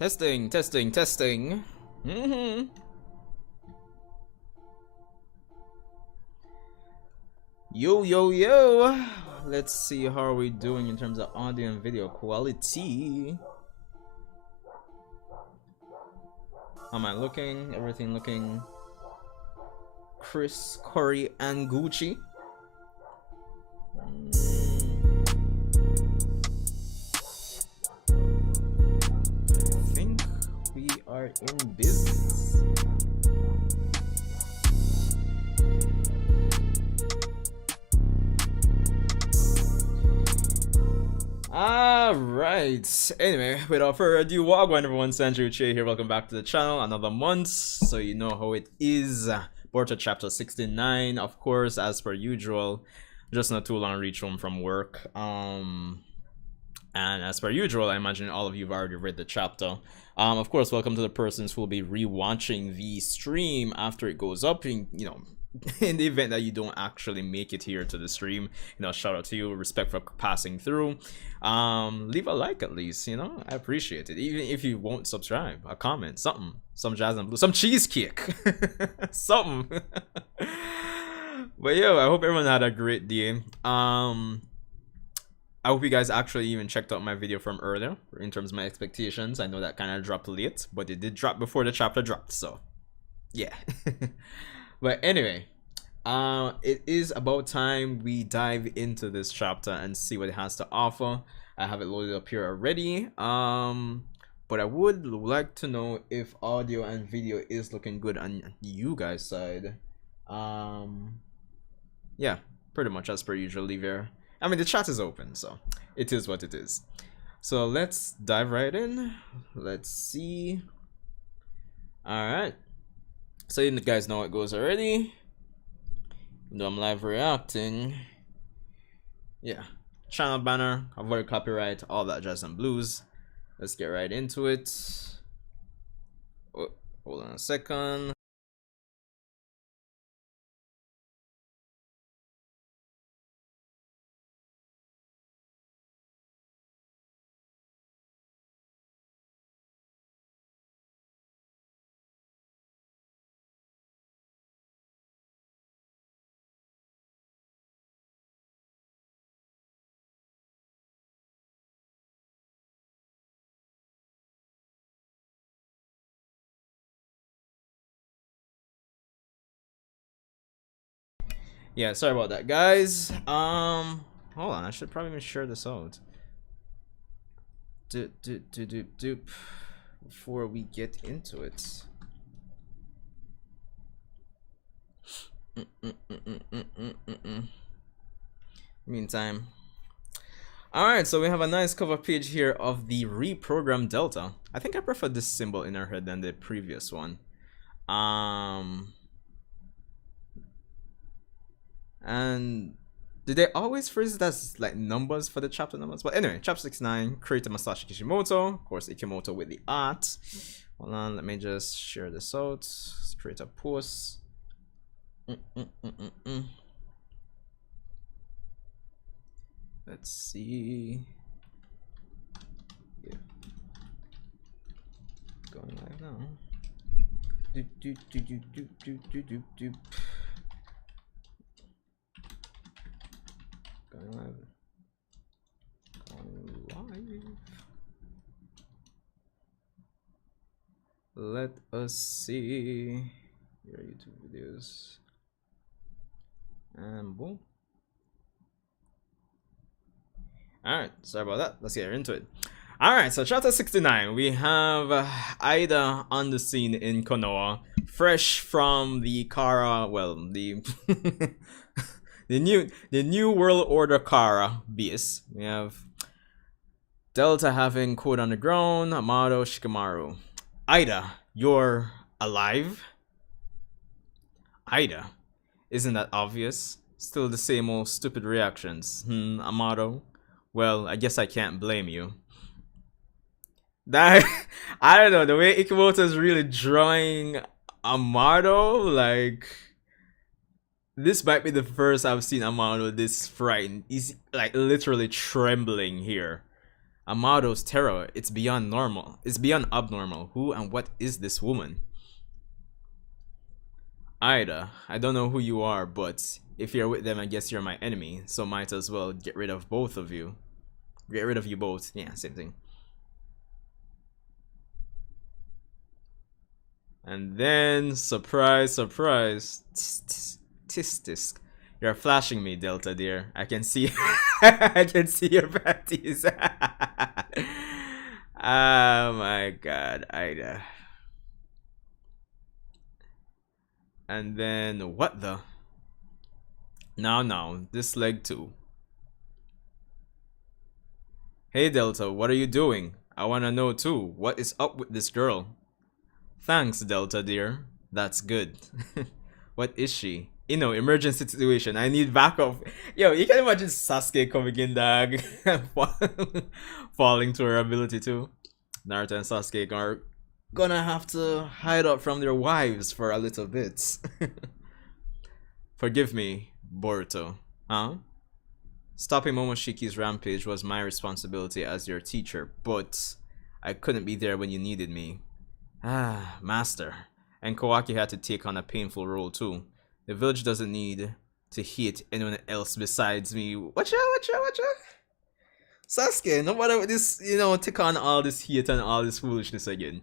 Testing, testing, testing. Yo, yo, yo. Let's see how are we doing in terms of audio and video quality. How am I looking? Everything looking Chris, Corey, and Gucci. I think we are in business. Alright, anyway, without further ado, wagwan everyone, Uchiha here, welcome back to the channel, another month, so you know how it is. Boruto Chapter 69, of course, as per usual, just not too long reach home from work, and as per usual, I imagine all of you have already read the chapter. Of course, welcome to the persons who will be rewatching the stream after it goes up, in, you know, in the event that you don't actually make it here to the stream, you know, shout out to you, respect for passing through. Leave a like at least, you know, I appreciate it. Even if you won't subscribe, a comment, something, some jazz and blue, some cheesecake, something. But yo, I hope everyone had a great day. I hope you guys actually even checked out my video from earlier in terms of my expectations. I know that kind of dropped late, but it did drop before the chapter dropped, so yeah. But anyway, it is about time we dive into this chapter and see what it has to offer. I have it loaded up here already, but I would like to know if audio and video is looking good on you guys' side. Yeah, pretty much as per usual. Leave here. I mean, the chat is open, so it is what it is. So let's dive right in. Let's see. All right. So you guys know how it goes already. Though I'm live reacting. Yeah. Channel banner, avoid copyright, all that jazz and blues. Let's get right into it. Oh, hold on a second. Yeah, sorry about that, guys. Hold on, I should probably share this out. Before we get into it. Meantime. Alright, so we have a nice cover page here of the reprogrammed Delta. I think I prefer this symbol in our head than the previous one. And did they always phrase it as like numbers for the chapter numbers? But anyway, chapter 69, creator Masashi Kishimoto, of course Ikimoto with the art. Hold on, let me just share this out. Let's create a post. Let's see. Yeah. Going live now. Going live. Let us see your YouTube videos. And boom. Alright, sorry about that. Let's get into it. Alright, so chapter 69. We have Eida on the scene in Konoha. Fresh from the Kara, well, the the new World Order Kara base. We have Delta having quote on the ground, Amado, Shikamaru. Eida, you're alive? Eida, isn't that obvious? Still the same old stupid reactions. Amado? Well, I guess I can't blame you. That I don't know, the way Ikimoto is really drawing Amado, like this might be the first I've seen Amado this frightened. He's like literally trembling here. Amado's terror, it's beyond normal. It's beyond abnormal. Who and what is this woman? Ida, I don't know who you are, but if you're with them, I guess you're my enemy, so might as well get rid of both of you. Get rid of you both. Yeah, same thing. And then, surprise, surprise. Tisk tisk. You're flashing me, Delta dear. I can see I can see your panties. Oh my god, Ida. And then what the? Now, this leg too. Hey Delta, what are you doing? I wanna know too. What is up with this girl? Thanks, Delta dear. That's good. What is she? You know, emergency situation. I need backup. Yo, you can imagine Sasuke coming in, dog, falling to her ability too. Naruto and Sasuke are gonna have to hide up from their wives for a little bit. Forgive me, Boruto. Huh? Stopping Momoshiki's rampage was my responsibility as your teacher, but I couldn't be there when you needed me. Ah, master. And Kawaki had to take on a painful role too. The village doesn't need to hate anyone else besides me. Watcha. Sasuke, nobody with this, take on all this hate and all this foolishness again.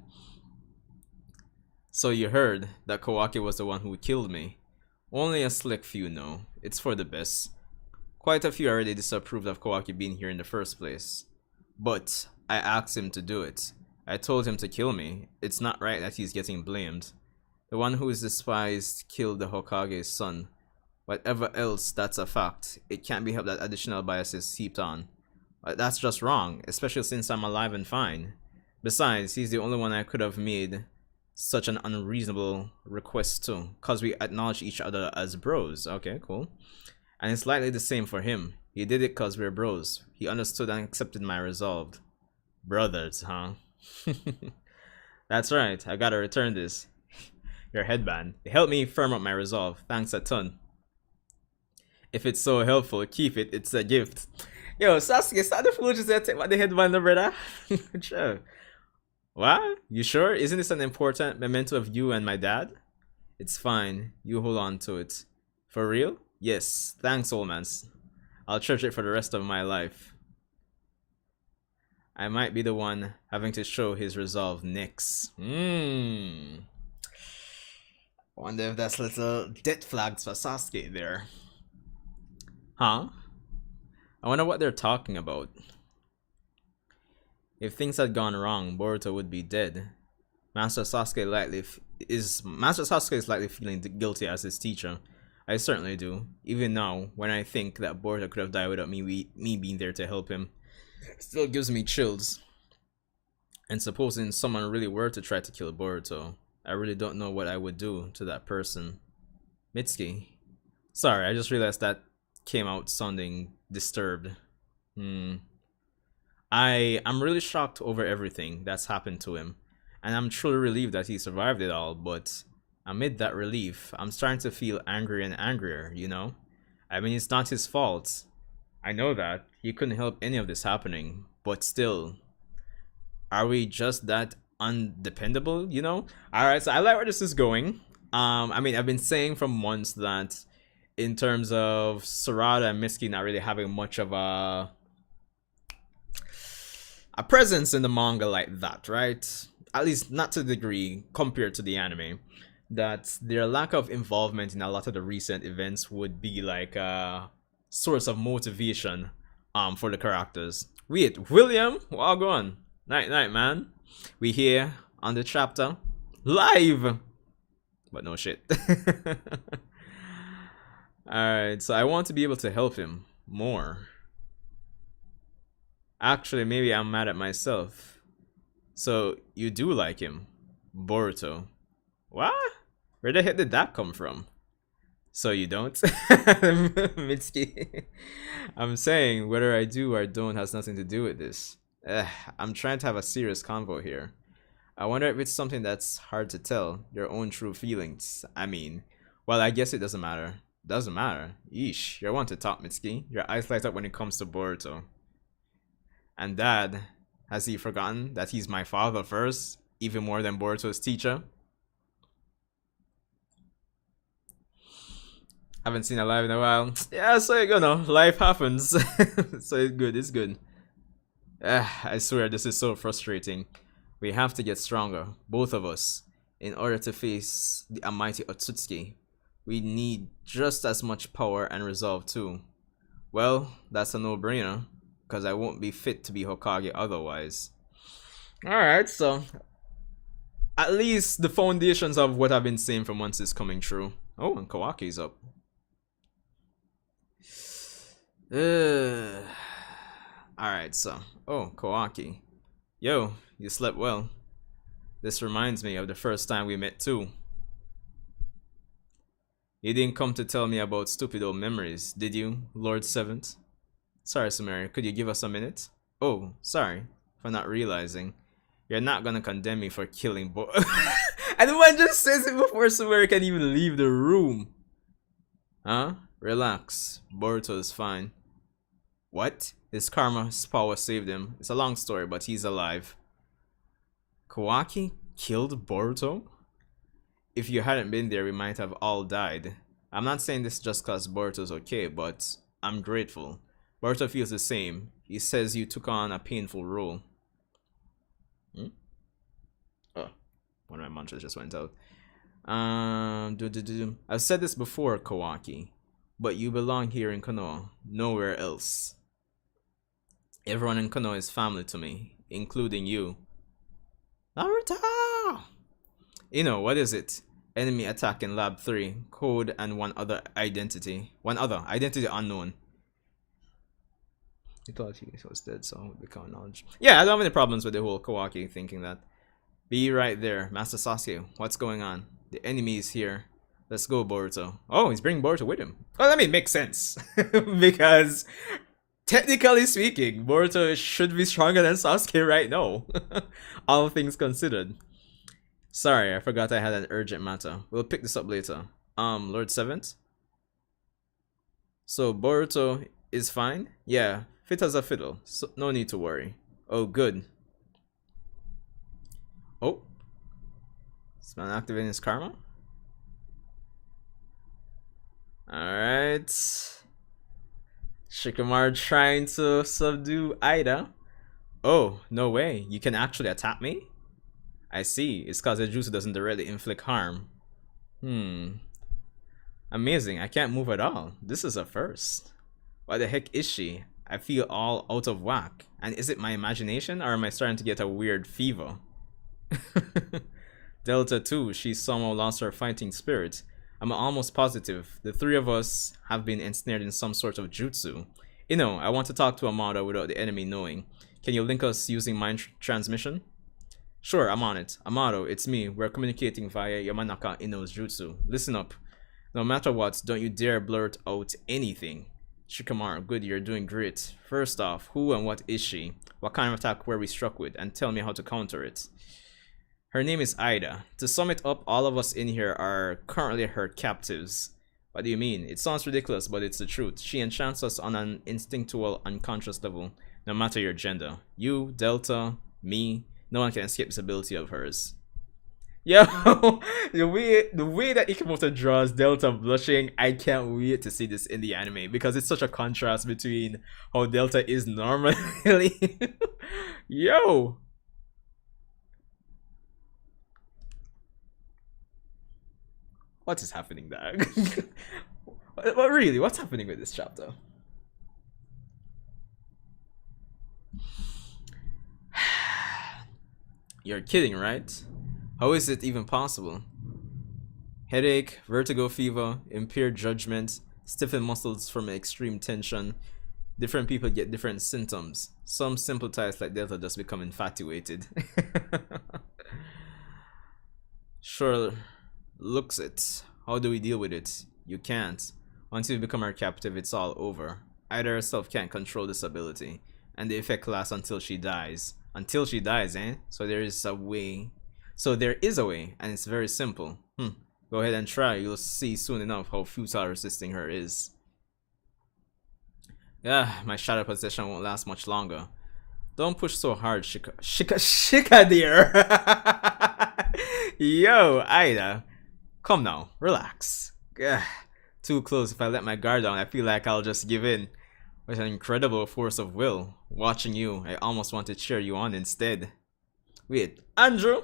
So you heard that Kawaki was the one who killed me. Only a select few know. It's for the best. Quite a few already disapproved of Kawaki being here in the first place. But I asked him to do it. I told him to kill me. It's not right that he's getting blamed. The one who is despised killed the Hokage's son. Whatever else, that's a fact. It can't be helped that additional bias is heaped on. But that's just wrong, especially since I'm alive and fine. Besides, he's the only one I could have made such an unreasonable request to, cause we acknowledge each other as bros. Okay, cool. And it's likely the same for him. He did it cause we're bros. He understood and accepted my resolve. Brothers, huh? That's right, I gotta return this. Your headband. It helped me firm up my resolve. Thanks a ton. If it's so helpful, keep it. It's a gift. Yo, Sasuke, start the foolishness there. Take back the headband, brother. Sure. What? You sure? Isn't this an important memento of you and my dad? It's fine. You hold on to it. For real? Yes. Thanks, old man. I'll cherish it for the rest of my life. I might be the one having to show his resolve next. Wonder if that's little death flags for Sasuke there. Huh? I wonder what they're talking about. If things had gone wrong, Boruto would be dead. Master Sasuke is likely feeling guilty as his teacher. I certainly do. Even now, when I think that Boruto could have died without me being there to help him, it still gives me chills. And supposing someone really were to try to kill Boruto, I really don't know what I would do to that person. Mitsuki. Sorry, I just realized that came out sounding disturbed. I'm really shocked over everything that's happened to him. And I'm truly relieved that he survived it all, but amid that relief, I'm starting to feel angrier and angrier, you know? I mean, it's not his fault. I know that. He couldn't help any of this happening, but still, are we just that undependable, you know? Alright, so I like where this is going. I mean, I've been saying for months that in terms of Sarada and Mitsuki not really having much of a presence in the manga like that, right? At least not to the degree compared to the anime. That their lack of involvement in a lot of the recent events would be like a source of motivation for the characters. Wait, William? Well, go on. Night, man. We here on the chapter live, but no shit. Alright, so I want to be able to help him more. Actually, maybe I'm mad at myself. So you do like him, Boruto? What? Where the heck did that come from? So you don't? Mitsuki. I'm saying whether I do or don't has nothing to do with this. I'm trying to have a serious convo here. I wonder if it's something that's hard to tell, your own true feelings. I mean, well, I guess it doesn't matter. Doesn't matter. Yeesh, you're one to talk, Mitsuki. Your eyes light up when it comes to Boruto. And Dad, Has he forgotten that he's my father first, even more than Boruto's teacher? Haven't seen alive in a while. Yeah, so you know, life happens. So it's good, it's good. I swear this is so frustrating. We have to get stronger, both of us, in order to face the almighty Otsutsuki. We need just as much power and resolve too. Well, that's a no-brainer, because I won't be fit to be Hokage otherwise. Alright, so at least the foundations of what I've been saying for months is coming true. Oh, and Kawaki's up. Alright, so. Oh, Kawaki. Yo, you slept well. This reminds me of the first time we met too. You didn't come to tell me about stupid old memories, did you, Lord Seventh? Sorry, Sumeri, could you give us a minute? Oh, sorry for not realizing. You're not gonna condemn me for killing And the one just says it before Sumeri can even leave the room. Huh? Relax. Boruto is fine. What? His karma's power saved him. It's a long story, but he's alive. Kawaki killed Boruto? If you hadn't been there, we might have all died. I'm not saying this just cause Boruto's okay, but I'm grateful. Boruto feels the same. He says you took on a painful role. Oh, one of my mantras just went out. I've said this before, Kawaki, but you belong here in Konoha, nowhere else. Everyone in Konoha is family to me, including you. Naruto! You know, what is it? Enemy attack in Lab 3, code and one other identity unknown. He thought he was dead, so it would become knowledge. Yeah, I don't have any problems with the whole Kawaki thinking that. Be right there, Master Sasuke. What's going on? The enemy is here. Let's go, Boruto. Oh, he's bringing Boruto with him. Well, I mean, makes sense. Because, technically speaking, Boruto should be stronger than Sasuke right now. All things considered. Sorry, I forgot I had an urgent matter. We'll pick this up later. Lord Seventh? So, Boruto is fine? Yeah, fit as a fiddle. So, no need to worry. Oh, good. Oh. Is man activating his karma? Alright. Shikamaru trying to subdue Eida. Oh, no way. You can actually attack me? I see. It's cause the jutsu doesn't directly inflict harm. Amazing. I can't move at all. This is a first. What the heck is she? I feel all out of whack. And is it my imagination or am I starting to get a weird fever? Delta too, she somehow lost her fighting spirit. I'm almost positive the three of us have been ensnared in some sort of jutsu. You know, I want to talk to Amado without the enemy knowing. Can you link us using mind transmission? Sure, I'm on it. Amado, it's me. We're communicating via Yamanaka Ino's jutsu. Listen up. No matter what, don't you dare blurt out anything. Shikamaru, good, you're doing great. First off, who and what is she? What kind of attack were we struck with? And tell me how to counter it. Her name is Eida. To sum it up, all of us in here are currently her captives. What do you mean? It sounds ridiculous, but it's the truth. She enchants us on an instinctual, unconscious level, no matter your gender. You, Delta, me, no one can escape this ability of hers. Yo, the way that Ikemoto draws Delta blushing, I can't wait to see this in the anime because it's such a contrast between how Delta is normally. Yo. What is happening, dog? What really? What's happening with this chapter? You're kidding, right? How is it even possible? Headache, vertigo fever, impaired judgment, stiffened muscles from extreme tension. Different people get different symptoms. Some simple types like Delta just become infatuated. Sure looks it. How do we deal with it? You can't. Once you become our captive, it's all over. Eida herself can't control this ability, and the effect lasts until she dies. Until she dies, eh? So there is a way. And it's very simple. Go ahead and try. You'll see soon enough how futile resisting her is. Yeah, my shadow possession won't last much longer. Don't push so hard, Shika dear. Yo, Aida. Come now, relax. Ugh, too close. If I let my guard down, I feel like I'll just give in. With an incredible force of will, watching you, I almost want to cheer you on instead. Wait, Andrew,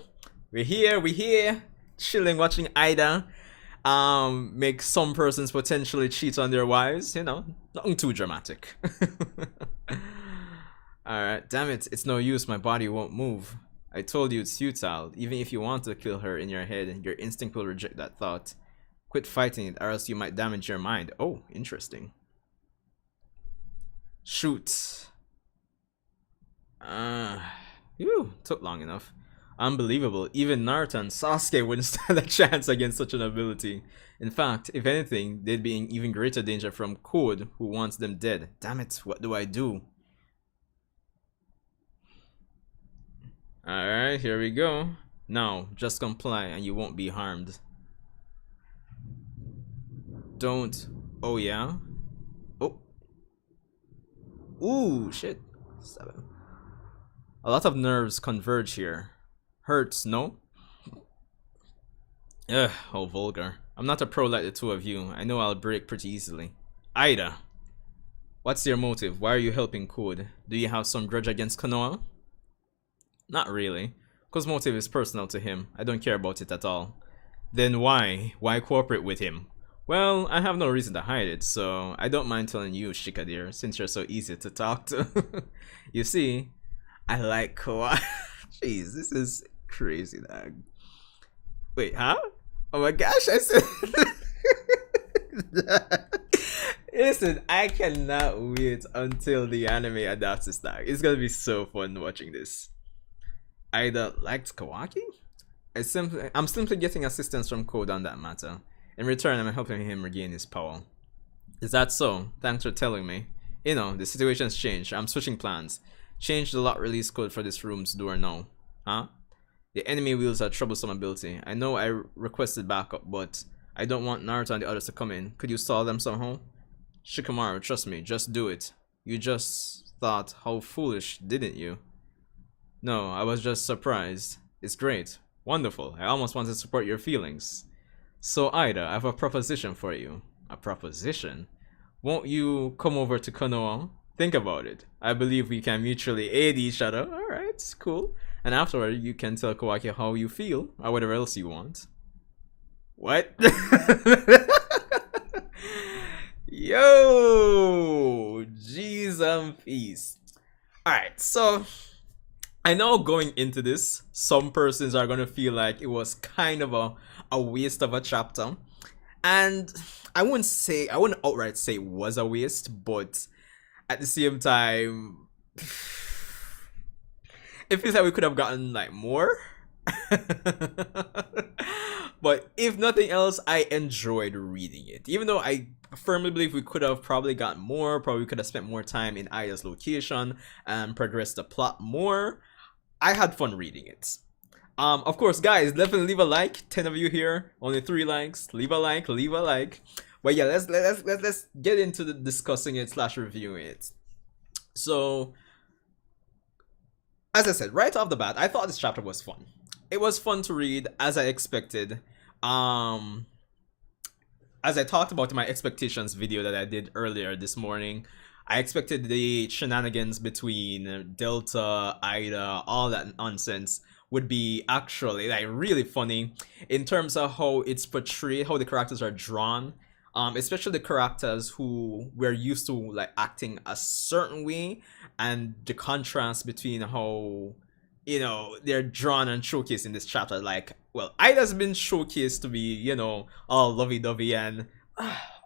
we're here, chilling, watching Aida, make some persons potentially cheat on their wives. You know, nothing too dramatic. Alright, damn it, it's no use. My body won't move. I told you it's futile. Even if you want to kill her in your head, your instinct will reject that thought. Quit fighting it, or else you might damage your mind. Oh, interesting. Shoot. Took long enough. Unbelievable. Even Naruto and Sasuke wouldn't stand a chance against such an ability. In fact, if anything, they'd be in even greater danger from Code, who wants them dead. Damn it, what do I do? Alright, here we go. Now, just comply and you won't be harmed. Don't. Oh, yeah? Oh. Ooh, shit. 7. A lot of nerves converge here. Hurts, no? Ugh, how vulgar. I'm not a pro like the two of you. I know I'll break pretty easily. Aida. What's your motive? Why are you helping Code? Do you have some grudge against Konoha? Not really. Code's motive is personal to him. I don't care about it at all. Then why? Why cooperate with him? Well, I have no reason to hide it, so I don't mind telling you, Shika dear, since you're so easy to talk to. You see, I like Kawaki. Jeez, this is crazy, dog. Wait, huh? Oh my gosh, I said... Listen, I cannot wait until the anime adapts this, dog. It's gonna be so fun watching this. Aida liked Kawaki? I'm simply getting assistance from Code on that matter. In return, I'm helping him regain his power. Is that so? Thanks for telling me. You know, the situation's changed. I'm switching plans. Change the lock release code for this room's door now. Huh? The enemy wields a troublesome ability. I know I requested backup, but I don't want Naruto and the others to come in. Could you stall them somehow? Shikamaru, trust me, just do it. You just thought, how foolish, didn't you? No, I was just surprised. It's great. Wonderful. I almost want to support your feelings. So Aida, I have a proposition for you. A proposition? Won't you come over to Konoha? Think about it. I believe we can mutually aid each other. Alright, cool. And afterward, you can tell Kawaki how you feel, or whatever else you want. What? Yo! Jeez and peace. Alright, so... I know going into this, some persons are gonna feel like it was kind of a waste of a chapter, and I wouldn't outright say it was a waste, but at the same time, it feels like we could have gotten like more. But if nothing else, I enjoyed reading it, even though I firmly believe we could have probably gotten more. Probably could have spent more time in Aida's location and progressed the plot more. I had fun reading it. Of course, guys, definitely leave a like. 10 of you here, only 3 likes. Leave a like, leave a like. But yeah, let's get into the discussing it / reviewing it. So, as I said, right off the bat, I thought this chapter was fun. It was fun to read, as I expected. As I talked about in my expectations video that I did earlier this morning, I expected the shenanigans between Delta, Aida, all that nonsense would be actually like really funny in terms of how it's portrayed, how the characters are drawn, especially the characters who we're used to like acting a certain way, and the contrast between how, you know, they're drawn and showcased in this chapter. Like, well, Aida's been showcased to be, you know, all lovey-dovey and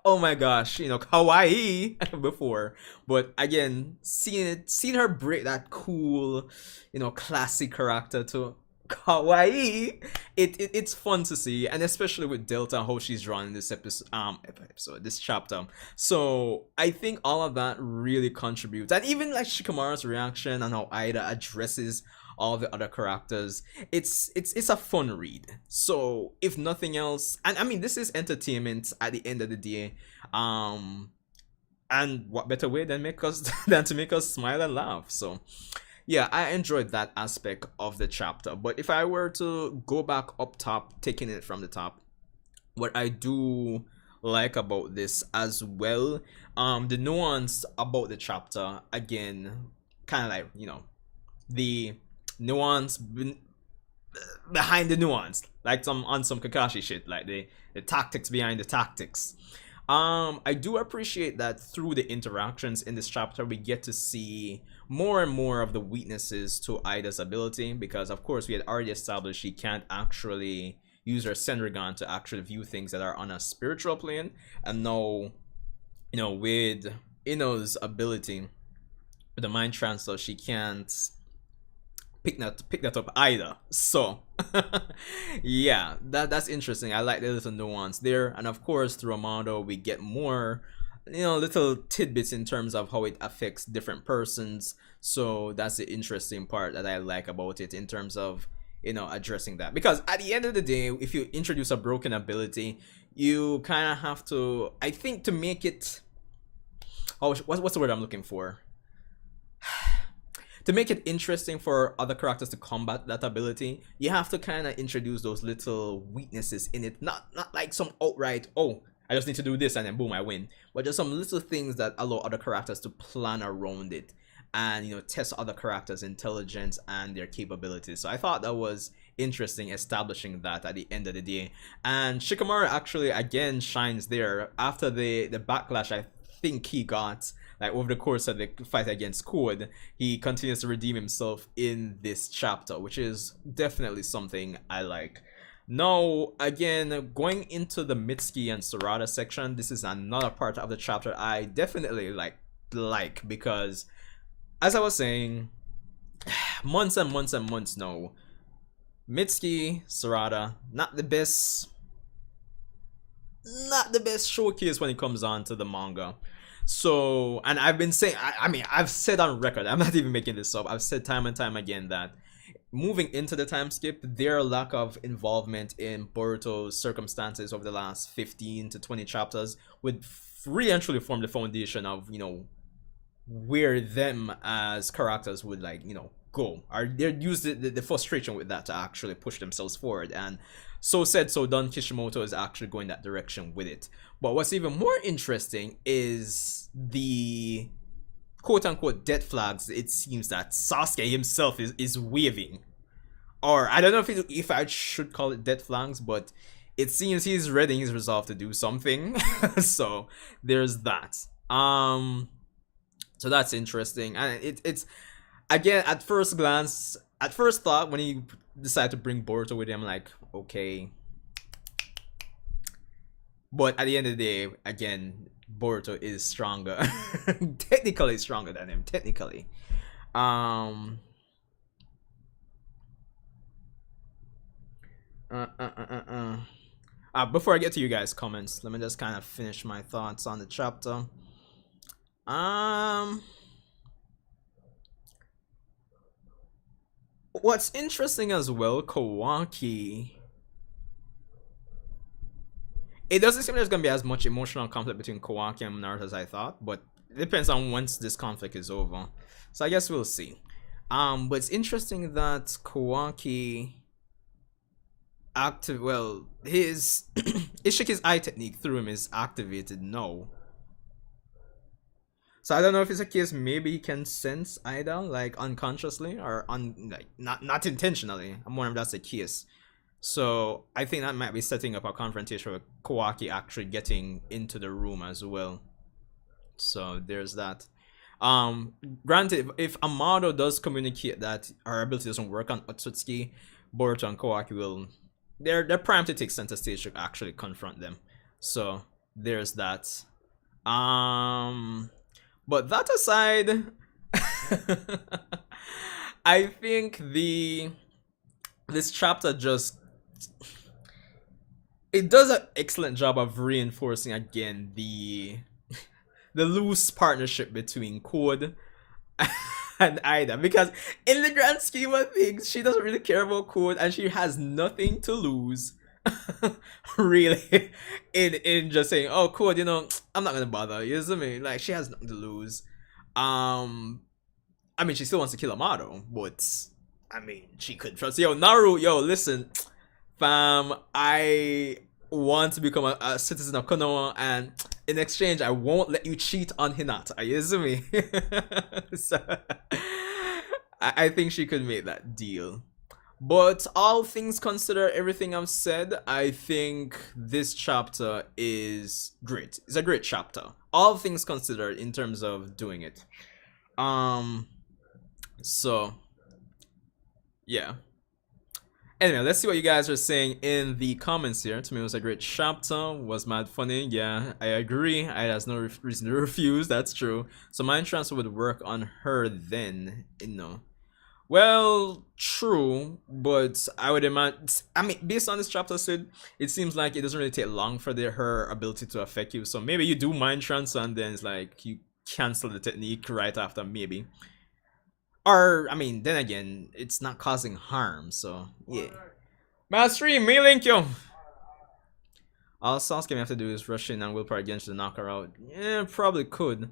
oh my gosh, you know, kawaii before, but again, seeing her break that cool, you know, classic character to kawaii, it's fun to see, and especially with Delta, how she's drawn in this episode, this chapter. So I think all of that really contributes, and even like Shikamaru's reaction and how Aida addresses all the other characters, it's a fun read. So if nothing else, and I mean, this is entertainment at the end of the day, and what better way than to make us smile and laugh. So yeah, I enjoyed that aspect of the chapter. But if I were to go back up top, taking it from the top, what I do like about this as well, the nuance about the chapter again, kind of like, the nuance behind the nuance, like some on some Kakashi shit, like the tactics behind the tactics. I do appreciate that through the interactions in this chapter, we get to see more and more of the weaknesses to Aida's ability, because of course we had already established she can't actually use her Senrigan to actually view things that are on a spiritual plane, and now, with Ino's ability with the mind transfer, she can't pick that up either. So yeah, that's interesting. I like the little nuance there, and of course through Amado we get more, little tidbits in terms of how it affects different persons. So that's the interesting part that I like about it in terms of, addressing that, because at the end of the day, if you introduce a broken ability, you kind of have to, I think, to make it, oh, what's the word I'm looking for, to make it interesting for other characters to combat that ability, you have to kind of introduce those little weaknesses in it. Not like some outright, oh, I just need to do this and then boom, I win. But just some little things that allow other characters to plan around it and, test other characters' intelligence and their capabilities. So I thought that was interesting, establishing that at the end of the day. And Shikamaru actually again shines there after the backlash I think he got, like, over the course of the fight against Code. He continues to redeem himself in this chapter, which is definitely something I like. Now, again, going into the Mitsuki and Sarada section, this is another part of the chapter I definitely like, because as I was saying, months and months and months now, Mitsuki, Sarada, not the best showcase when it comes on to the manga. So, and I've been saying, I mean, I've said on record, I'm not even making this up, I've said time and time again that moving into the time skip, their lack of involvement in Boruto's circumstances over the last 15 to 20 chapters would really and truly form the foundation of, where them as characters would, go, or they use the frustration with that to actually push themselves forward. And so said, so done, Kishimoto is actually going that direction with it. But what's even more interesting is the quote-unquote death flags it seems that Sasuke himself is waving. Or I don't know if I should call it death flags, but it seems he's readying his resolve to do something. So there's that. So that's interesting. And it's again, at first glance, at first thought, when he decided to bring Boruto with him, like, okay. But at the end of the day, again, Boruto is stronger. Technically stronger than him, technically. Before I get to you guys' comments, let me just kind of finish my thoughts on the chapter. What's interesting as well, Kawaki, it doesn't seem there's gonna be as much emotional conflict between Kawaki and Naruto as I thought, but it depends on once this conflict is over. So I guess we'll see. But it's interesting that Kawaki his Ishiki's eye technique through him is activated now. So I don't know if it's a case maybe he can sense Eida, like, unconsciously or not intentionally. I'm wondering if that's the case. So I think that might be setting up a confrontation with Kawaki actually getting into the room as well. So there's that. Granted, if Amado does communicate that her ability doesn't work on Otsutsuki, Boruto and Kawaki will, they're primed to take center stage to actually confront them. So there's that. But that aside, I think this chapter just, it does an excellent job of reinforcing again the loose partnership between Code and Eida, because in the grand scheme of things, she doesn't really care about Code and she has nothing to lose. Really, in just saying, oh, Code, I'm not gonna bother, you know what I mean? Like, she has nothing to lose. I mean, she still wants to kill Amado, but I mean, she could trust. Yo, Naru, yo, listen, fam, I want to become a citizen of Konoha, and in exchange, I won't let you cheat on Hinata. You see me? So, I think she could make that deal. But all things considered, everything I've said, I think this chapter is great. It's a great chapter. All things considered in terms of doing it. So yeah. Anyway, let's see what you guys are saying in the comments here. To me, it was a great chapter. Was mad funny. Yeah, I agree. I has no reason to refuse. That's true. So mind transfer would work on her then, you know. Well, true, but I would imagine. I mean, based on this chapter, Sid, it seems like it doesn't really take long for her ability to affect you. So maybe you do mind transfer, and then it's like you cancel the technique right after, maybe. Or I mean, then again, it's not causing harm. So yeah. Mastery, me link you. All Sasuke may have to do is rush in and willpower against the knocker out. Yeah, probably could.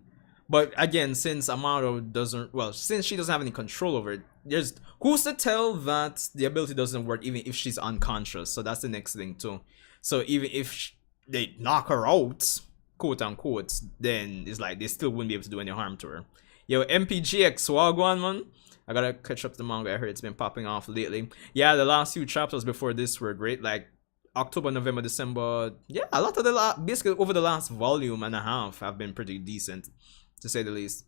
But again, since Amado doesn't, well, since she doesn't have any control over it, there's who's to tell that the ability doesn't work even if she's unconscious. So that's the next thing too. So even if they knock her out, quote unquote, then it's like they still wouldn't be able to do any harm to her. Yo, MPGX, Wagwan, man. I gotta catch up the manga. I heard it's been popping off lately. Yeah, the last few chapters before this were great. Like October, November, December. Yeah, a lot of the basically over the last volume and a half have been pretty decent, to say the least.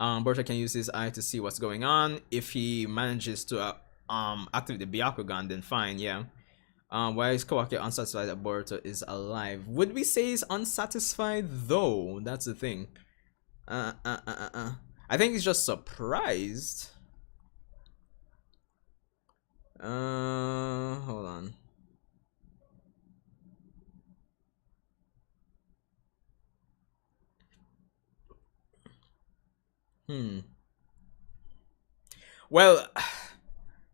Boruto can use his eye to see what's going on. If he manages to activate the Byakugan, then fine, yeah. Why is Kawaki unsatisfied that Boruto is alive? Would we say he's unsatisfied though? That's the thing. I think he's just surprised. Hold on. Well,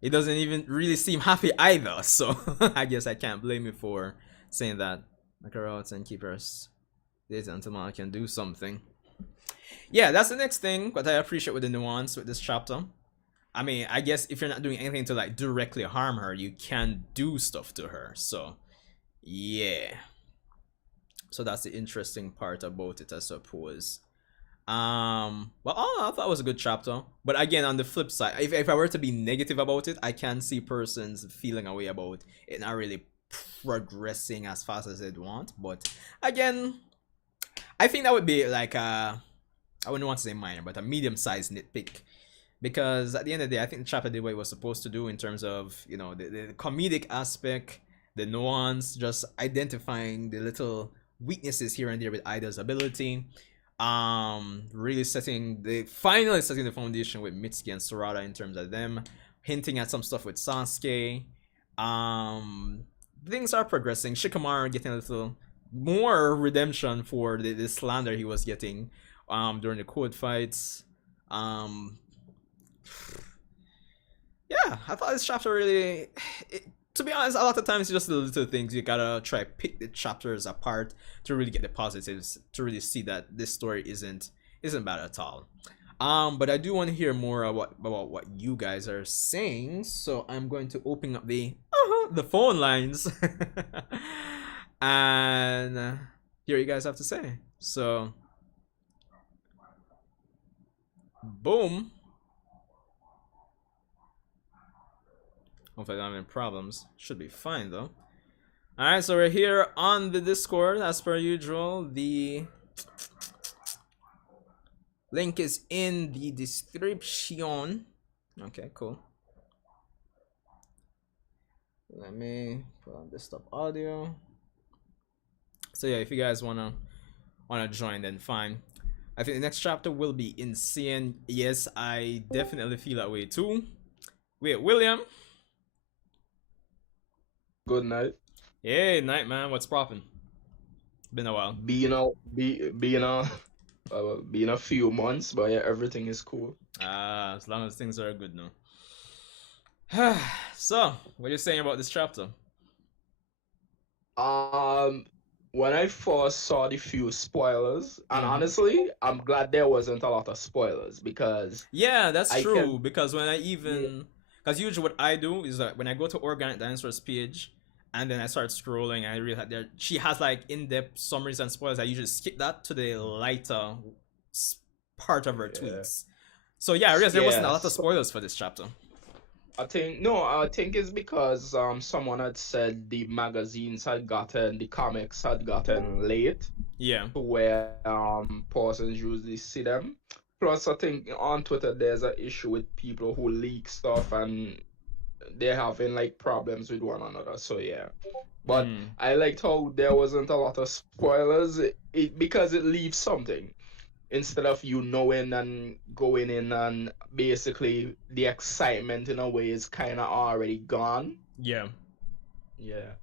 it doesn't even really seem happy either, so I guess I can't blame you for saying that. Knock her out and keep her dated until I can do something. Yeah, that's the next thing, but I appreciate with the nuance with this chapter. I mean, I guess if you're not doing anything to like directly harm her, you can do stuff to her. So, yeah. So that's the interesting part about it, I suppose. Well, I thought it was a good chapter. But again, on the flip side, if I were to be negative about it, I can see persons feeling a way about it not really progressing as fast as they'd want. But again, I think that would be like I wouldn't want to say minor, but a medium-sized nitpick. Because at the end of the day, I think the chapter did what it was supposed to do in terms of, you know, the comedic aspect, the nuance, just identifying the little weaknesses here and there with Eida's ability. Really finally setting the foundation with Mitsuki and Sarada in terms of them, hinting at some stuff with Sasuke. Things are progressing. Shikamaru getting a little more redemption for the slander he was getting during the code fights. Yeah, I thought this chapter really to be honest, a lot of times it's just the little things you gotta try pick the chapters apart to really get the positives, to really see that this story isn't bad at all. But I do want to hear more about what you guys are saying, so I'm going to open up the phone lines and hear what you guys have to say. So boom. Hopefully I don't have any problems. Should be fine though. Alright, so we're here on the Discord as per usual. The link is in the description. Okay, cool. Let me put on desktop audio. So yeah, if you guys wanna join, then fine. I think the next chapter will be insane. Yes, I definitely feel that way too. Wait, William. Good night. Hey, night man. What's poppin'? Been a while. Being a few months, but yeah, everything is cool. As long as things are good now. Mm. So, what are you saying about this chapter? Um, when I first saw the few spoilers, and Mm-hmm. honestly, I'm glad there wasn't a lot of spoilers because Yeah, that's I true. can, Because when I yeah, even, because usually what I do is that when I go to Organic Dinosaur's page, and then I start scrolling, and I realize there she has like in-depth summaries and spoilers. I usually skip that to the lighter part of her yeah, tweets. So yeah, I realized there wasn't a yeah. lot of So spoilers for this chapter. I think no, I think it's because someone had said the magazines had gotten the comics had gotten late Yeah. to where persons usually see them. Plus, I think on Twitter there's an issue with people who leak stuff and they're having like problems with one another. So yeah, but Mm. I liked how there wasn't a lot of spoilers because it leaves something instead of you knowing and going in and basically the excitement in a way is kind of already gone. Yeah. Yeah.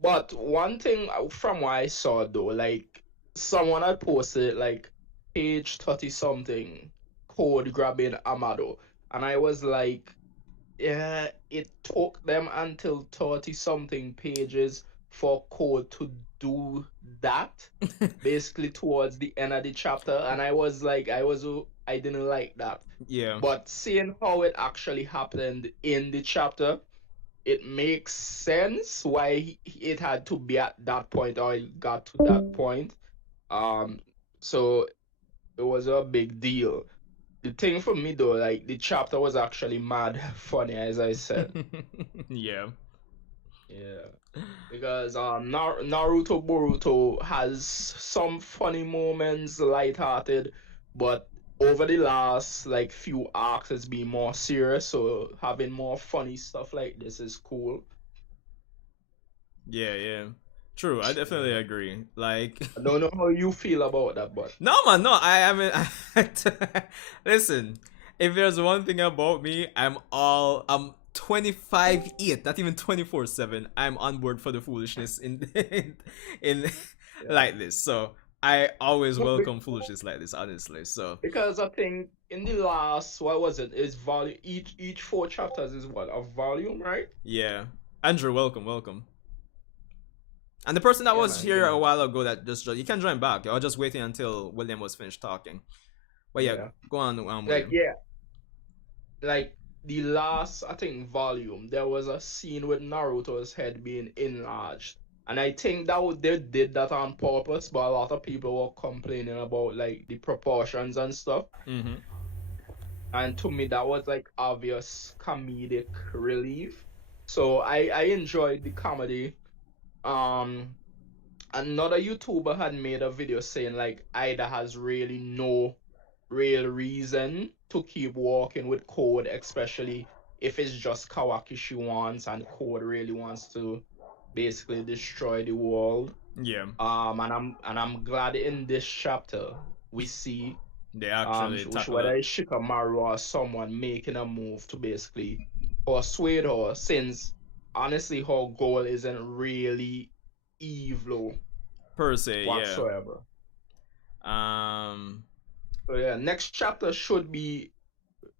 But one thing from what I saw though, like someone had posted like page 30 something code grabbing Amado, and I was like, yeah, it took them until 30 something pages for code to do that, basically towards the end of the chapter, and I was like, I didn't like that. Yeah. But seeing how it actually happened in the chapter, it makes sense why it had to be at that point or it got to that point. Um, so it was a big deal. The thing for me though, like the chapter was actually mad funny, as I said. Yeah. Yeah, because Naruto Boruto has some funny moments, lighthearted, but over the last like few arcs, it's been more serious. So having more funny stuff like this is cool. Yeah. Yeah. True. I definitely Yeah. agree. Like, I don't know how you feel about that, but no, man, no. I mean, listen. If there's one thing about me, I'm 25/8, not even 24/7. I'm on board for the foolishness in yeah. like this. So I always No, welcome foolishness like this, honestly. So because I think in the last, what was it? Is volume each four chapters is what, a volume, right? yeah, Andrew, welcome, welcome. And the person that Yeah, was man. here a while ago that just you can join back. I was just waiting until William was finished talking. But yeah, Yeah. go on, Like William. yeah, like the last I think volume, there was a scene with Naruto's head being enlarged. And I think they did that on purpose, but a lot of people were complaining about like the proportions and stuff. Mm-hmm. And to me that was like obvious comedic relief. So I enjoyed the comedy. Um Another YouTuber had made a video saying like Ida has really no real reason to keep walking with Code, especially if it's just Kawaki she wants and Code really wants to basically destroy the world. Yeah, And I'm glad in this chapter we see they actually tackle whether it. it's Shikamaru or someone making a move to basically persuade her, since honestly her goal isn't really evil Per se, yeah. whatsoever. Um, So yeah, next chapter should be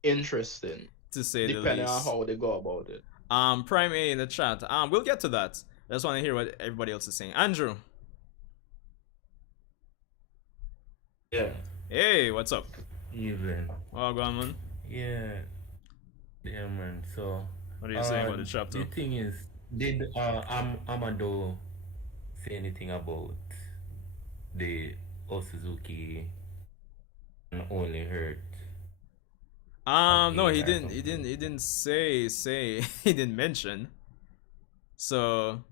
interesting, to say the depending on least. how they go about it. Prime A in the chat. We'll get to that. I just want to hear what everybody else is saying. Andrew, Yeah, hey, what's up? even. Oh, go on, man. Yeah, yeah, man. So, What are you saying about the the chapter? thing is, did Amado say anything about the Osuzuki and only hurt on No, he Eida or didn't. He didn't. something? He didn't say. He didn't mention. So,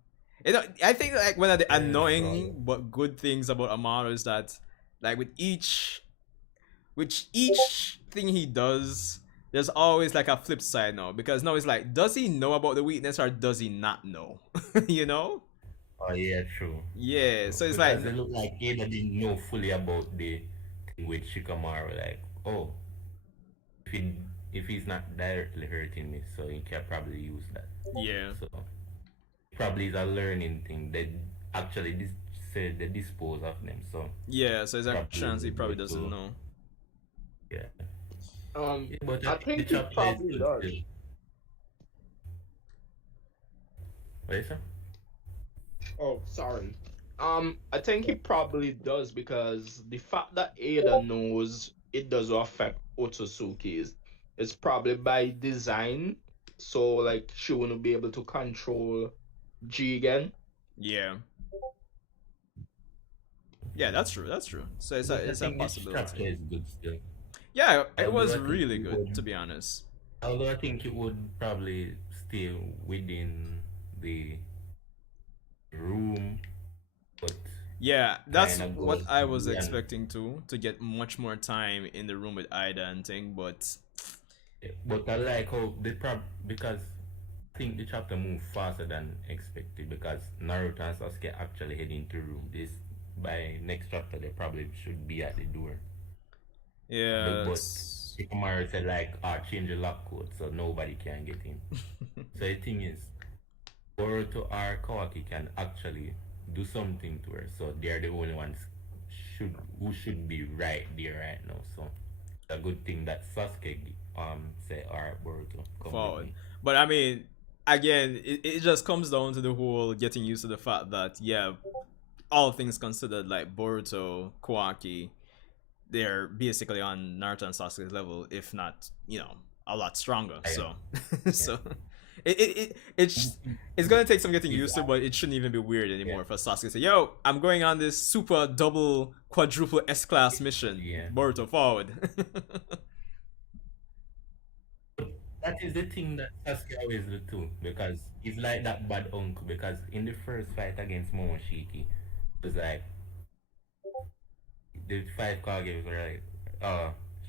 I think like one of the Yeah, so annoying but good things about Amaro is that, like with each thing he does, there's always like a flip side now. Because now it's like, does he know about the weakness or does he not know? you know? oh yeah, true, Yeah. true. So it's like, Because it looked like Eida didn't know fully about the thing with Shikamaru. Like, oh, if he if he's not directly hurting me, so he can probably use that. yeah, So probably is a learning thing. They actually say they dispose of them, so yeah. So there's a probably chance he will go probably doesn't to know. yeah. Um, Yeah, but I I think the think he chapter is probably good does. still. What is that? Oh, sorry. I think he probably does because the fact that Ada knows it does affect Otsutsuki is it's probably by design. So like she wouldn't be able to control Jigen. Yeah. Yeah, that's true. That's true. So But I it's a think this chapter possibility. is good still. Yeah, it Although was I think really it good to would, be honest. although I think it would probably stay within the room, but Yeah, kind that's of what goes I was beyond. expecting to get much more time in the room with Ida and thing, but But I like how they because I think the chapter moved faster than expected because Naruto and Sasuke actually head into room. This by next chapter they probably should be at the door. But yes. Shikamaru said like, change the lock code so nobody can get in. So the thing is, Boruto or Kawaki can actually do something to her. So they're the only ones who should be right there right now. So it's a good thing that Sasuke say, alright Boruto, come with Forward. me. But I mean, again, it just comes down to the whole getting used to the fact that yeah, all things considered, like Boruto, Kawaki, they're basically on Naruto and Sasuke's level, if not, a lot stronger. I So, yeah. so it's gonna take some getting It's, used to, but it shouldn't even be weird yeah, anymore for Sasuke to say, "Yo, I'm going on this super double quadruple S class mission." yeah. Boruto forward. But that is the thing that Sasuke always do too, because he's like that bad uncle. Because in the first fight against Momoshiki, it was like the five Kage were like,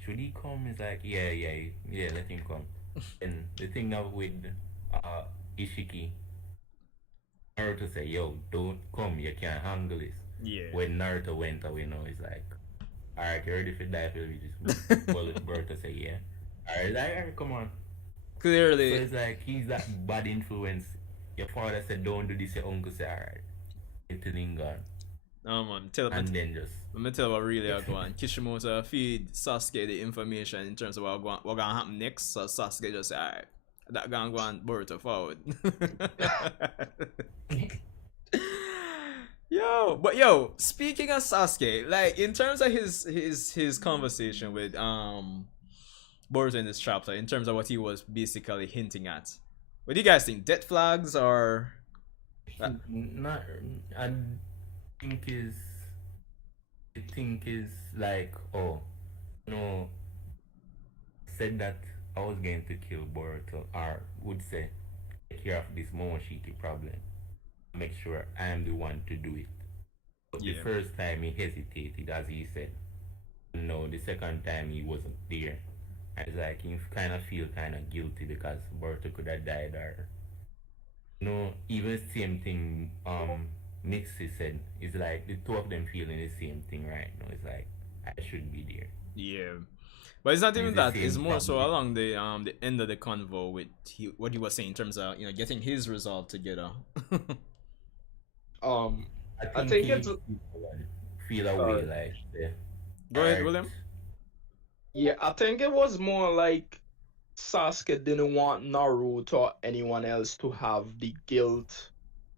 should he come? He's like, yeah, yeah, yeah, let him come. And the thing now with uh Ishiki, Naruto say, yo, don't come, you can't handle this. Yeah. When Naruto went away now, he's like, alright, you ready for die for this? Well, Naruto say, yeah. Alright, like, alright, come on. So Clearly, it's like he's that bad influence. Your father said don't do this, your uncle said alright. It's linger. man, tell me. And then just Let me tell you what really are going. Kishimoto feed Sasuke the information in terms of what gonna happen next. So Sasuke just say, alright, that gonna go on Boruto forward. Yo, speaking of Sasuke, like in terms of his conversation with Boruto in this chapter, in terms of what he was basically hinting at, what do you guys think? Death flags or not I think is I think is like, oh no, said that I was going to kill Boruto, or would say take care of this Momoshiki problem. Make sure I am the one to do it. But the yeah, first time he hesitated, as he said. No, the second time he wasn't there. And it's like you kind of feel kind of guilty because Boruto could have died, or no, even same thing. Nixie said it's like the two of them feeling the same thing right now. It's like I should be there. yeah. But it's not And even it's the that. It's same more so problem. along the end of the convo with what he was saying in terms of getting his resolve together. Um, I I think think it's he feel a way sorry. like, Go ahead, alright, William. Yeah, I think it was more like Sasuke didn't want Naruto or anyone else to have the guilt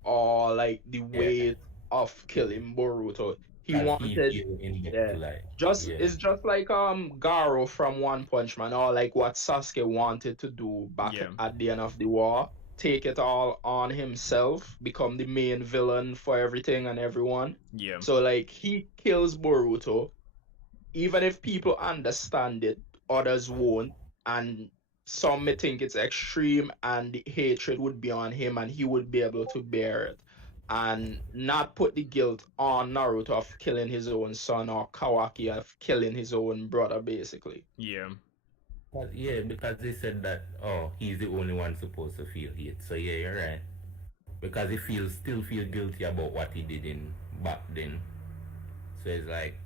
or like the yeah, weight of killing Boruto. He because he wanted, feel in depth yeah, to like, just yeah, it's just like Garo from One Punch Man, or like what Sasuke wanted to do back Yeah, at the end of the war. Take it all on himself, become the main villain for everything and everyone. yeah, So like he kills Boruto, even if people understand it, others won't. And some may think it's extreme and the hatred would be on him and he would be able to bear it. And not put the guilt on Naruto of killing his own son or Kawaki of killing his own brother, basically. yeah, but yeah, because they said that he's the only one supposed to feel hate. So yeah, you're right. Because he still feel guilty about what he did in back then. So it's like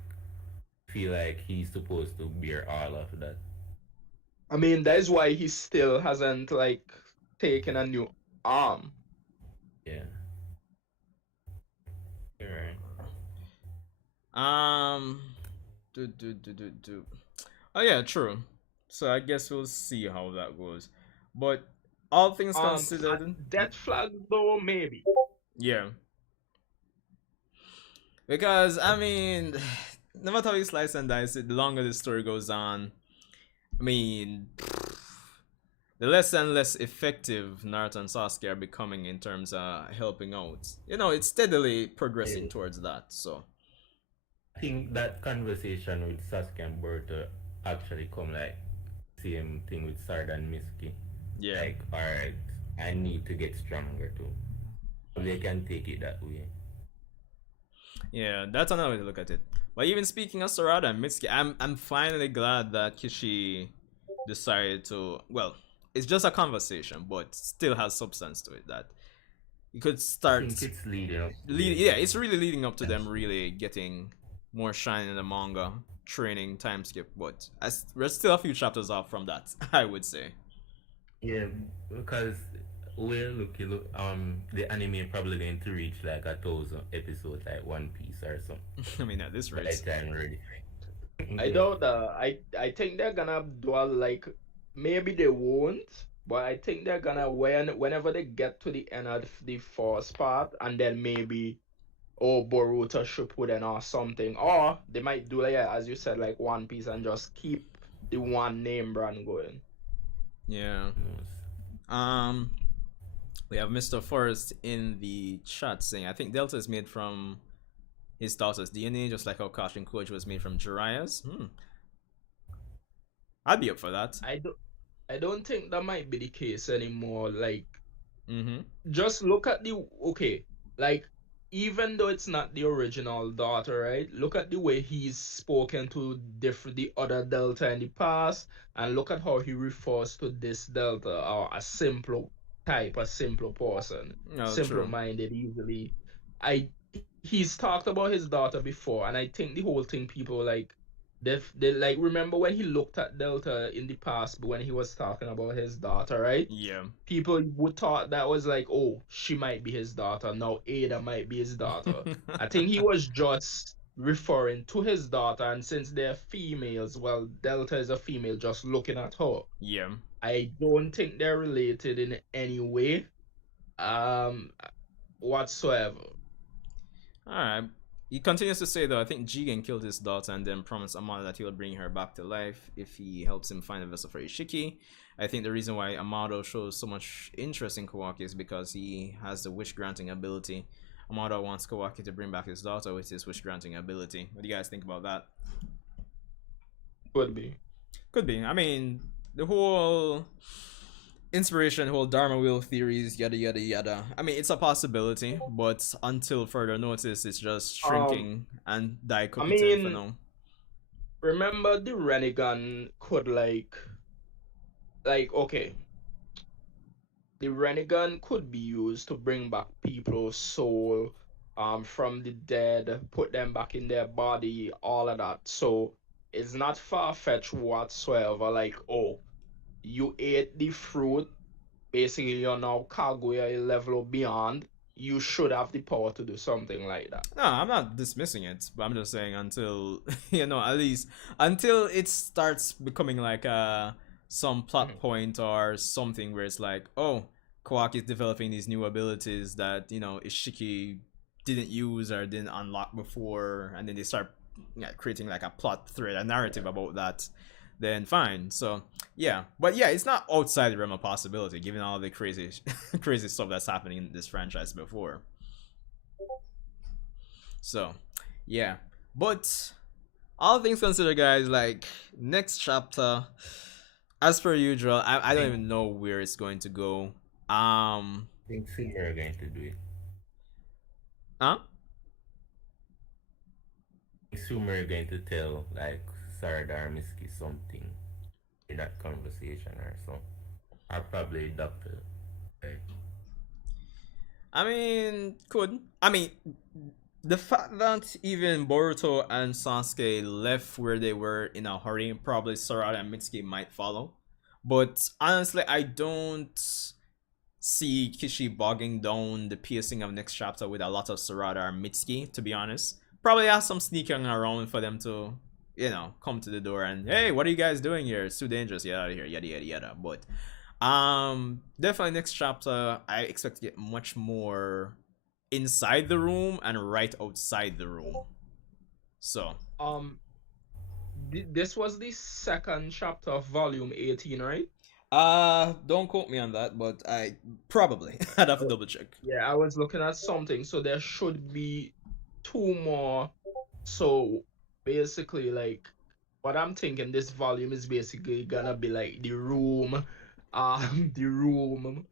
feel like he's supposed to bear all of that. I mean, that is why he still hasn't like taken a new arm. Yeah, you're right. um, do. Oh yeah, true. So I guess we'll see how that goes. But all things considered, Death flag though, maybe. yeah. Because I mean, no matter how you slice and dice it, the longer the story goes on, I mean, the less and less effective Naruto and Sasuke are becoming in terms of helping out. You know, it's steadily progressing I towards that. So think that conversation with Sasuke and Boruto actually come like same thing with Sarada and Mitsuki. yeah, Like, alright, I need to get stronger too. They can take it that way. yeah, that's another way to look at it. But even speaking of Sarada and Mitsuki, I'm finally glad that Kishi decided to. Well, it's just a conversation, but still has substance to it. That you could I start think it's leading up to yeah, it's really leading up to them really getting more shine in the manga training time skip, but as we're still a few chapters off from that. I would say. Yeah, because the anime probably going to reach like 1,000 episodes, like One Piece or something. I mean, at this By rate. the time ready. I Yeah. doubt that. I think they're gonna do a, like, maybe they won't, but I think they're gonna whenever they get to the end of the first part, and then maybe, oh, Boruto Shippuden or something, or they might do, like, yeah, as you said, like One Piece, and just keep the one name brand going. Yeah. Um, we have Mr. Forrest in the chat saying, I think Delta is made from his daughter's DNA, just like how Kashin Koji was made from Jiraiya's. I'd be up for that. I don't think that might be the case anymore. Like, Mm-hmm. just look at the okay, like, even though it's not the original daughter, right? Look at the way he's spoken to the other Delta in the past, and look at how he refers to this Delta, or a simpler type, a simpler person, No, simpler true. minded, easily. I He's talked about his daughter before, and I think the whole thing, people like, they like, remember when he looked at Delta in the past when he was talking about his daughter, right? Yeah. People would thought that was like, oh, she might be his daughter. Now Ada might be his daughter. I think he was just referring to his daughter, and since they're females, well, Delta is a female, just looking at her. Yeah. I don't think they're related in any way, um, whatsoever. Alright. He continues to say though, I think Jigen killed his daughter and then promised Amado that he will bring her back to life if he helps him find a vessel for Ishiki. I think the reason why Amado shows so much interest in Kawaki is because he has the wish granting ability. Amado wants Kawaki to bring back his daughter with his wish granting ability. What do you guys think about that? Could be. Could be. I mean, the whole inspiration, whole Dharma wheel theories, yada yada yada. I mean, it's a possibility, but until further notice, it's just Um, shrinking and die I cookie tin for mean, now. remember the Renegon could, like, okay, the Renegon could be used to bring back people's soul from the dead, put them back in their body, all of that. So it's not far-fetched whatsoever. Like, oh, you ate the fruit, basically you're now Kaguya level or beyond. You should have the power to do something like that. No, I'm not dismissing it, but I'm just saying until at least until it starts becoming like some plot Mhm. point or something where it's like, oh, Kawaki is developing these new abilities that Ishiki didn't use or didn't unlock before, and then they start creating like a plot thread, a narrative about that. Then fine. So yeah, but yeah, it's not outside the realm of possibility given all the crazy, crazy stuff that's happening in this franchise before. So, yeah. But all things considered, guys, like next chapter, as per usual, I don't think even know where it's going to go. Um, think Silver are going to do it. huh? Sumer are going to tell like Sarada or Mitsuki something in that conversation or so. Or probably Doctor. Like, I mean, could I mean the fact that even Boruto and Sasuke left where they were in a hurry, probably Sarada and Mitsuki might follow. But honestly, I don't see Kishi bogging down the pacing of next chapter with a lot of Sarada or Mitsuki, to be honest. Probably have some sneaking around for them to, come to the door and, hey, what are you guys doing here? It's too dangerous. Get out of here. Yada yada yada. But definitely next chapter I expect to get much more inside the room and right outside the room. So Um, this was the second chapter of volume 18, right? don't quote me on that, but I probably I'd have to double check. Yeah, I was looking at something, so there should be two more. So basically, like, what I'm thinking, this volume is basically gonna be like the room, the room,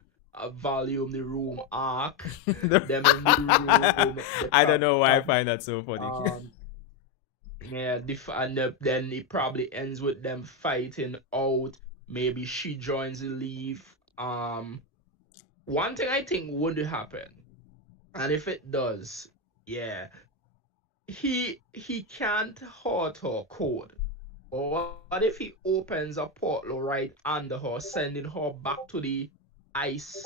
volume, the room arc, them in the room, the I don't know why I chapter, find that so funny. um, yeah, then it probably ends with them fighting out. Maybe she joins the leaf. One thing I think would happen, and if it does, yeah, he can't hurt her code. But what if he opens a portal right under her, sending her back to the ice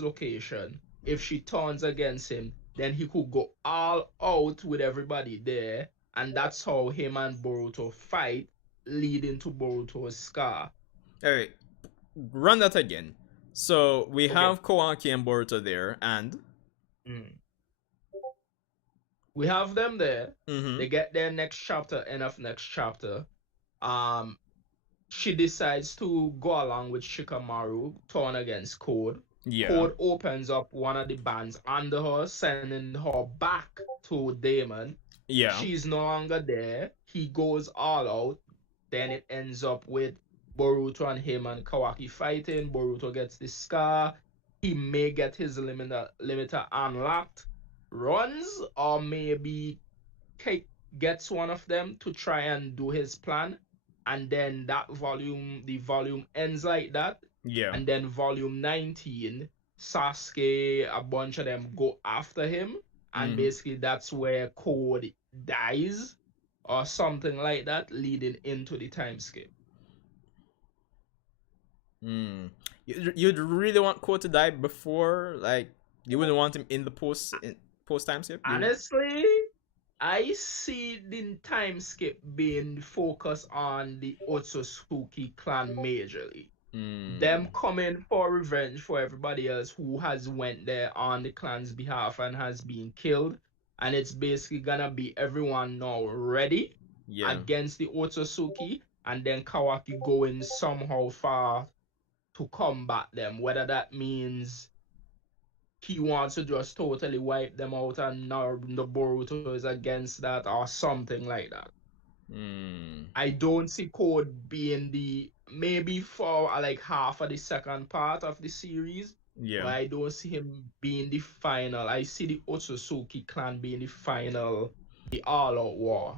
location? If she turns against him, then he could go all out with everybody there, and that's how him and Boruto fight, leading to Boruto's scar. All right, run that again. So we Okay. have Kawaki and Boruto there, and Mm. We have them there. mm-hmm. They get their next chapter, end of next chapter. Um, she decides to go along with Shikamaru, turn against Code. Yeah, Code opens up one of the bands under her, sending her back to Damon. yeah. She's no longer there. He goes all out. Then it ends up with Boruto and him and Kawaki fighting. Boruto gets the scar. He may get his limiter unlocked, runs, or maybe gets one of them to try and do his plan, and then the volume ends like that. Yeah. And then volume 19, Sasuke, a bunch of them go after him, and Mm. basically that's where Code dies or something like that, leading into the time skip. Mm. You'd really want Ko to die before, like, you wouldn't want him in the post time skip? Honestly, I see the time skip being focused on the Otsutsuki clan majorly. Them coming for revenge for everybody else who has went there on the clan's behalf and has been killed. And it's basically gonna be everyone now ready Yeah. against the Otsutsuki, and then Kawaki going somehow far to combat them. Whether that means he wants to just totally wipe them out and now the Boruto is against that or something like that. I don't see Code being maybe for like half of the second part of the series, Yeah. but I don't see him being the final. I see the Otsutsuki clan being the final, the all-out war.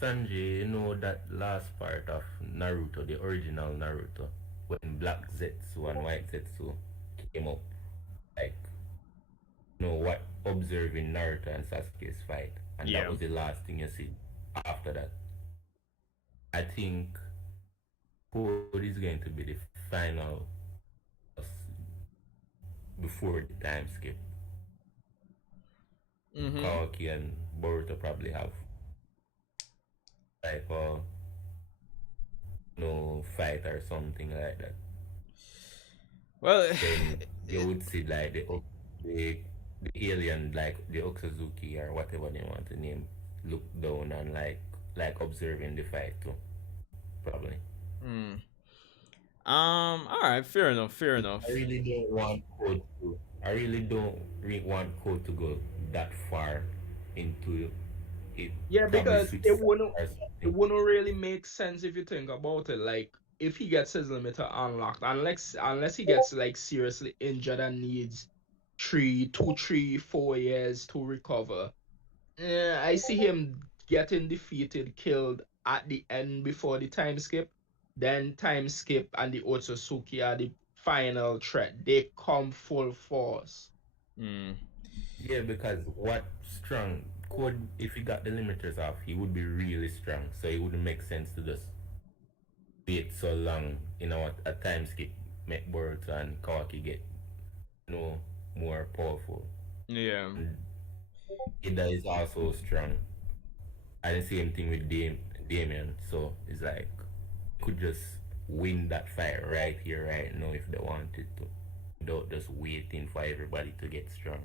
Sanji, you know that last part of Naruto, the original Naruto, when Black Zetsu and White Zetsu came up, like, you know, what observing Naruto and Sasuke's fight, and Yeah. that was the last thing you see after that. I think Code is going to be the final before the time skip. Kawaki and Boruto probably have like a no fight or something like that. Well, Then you would see like the alien, like the Oxazuki or whatever they want to name, look down and like observing the fight too, probably. All right, fair enough, fair enough. I really don't want Code to. I really don't want Code to go that far into it. Yeah, because Switch it sides wouldn't or it something. wouldn't really make sense if you think about it. Like if he gets his limiter unlocked, unless he gets like seriously injured and needs 4 years to recover. I see him getting defeated, killed at the end before the time skip. Then time skip and the Otsutsuki are the final threat. They come full force. Yeah, because what strong Code, if he got the limiters off, he would be really strong. So it wouldn't make sense to just wait so long, a time skip make Boruto and Kawaki get more powerful. Yeah. And Eida is also strong. And the same thing with Damien. So it's like could just win that fight right here, right now if they wanted to. without just waiting for everybody to get strong.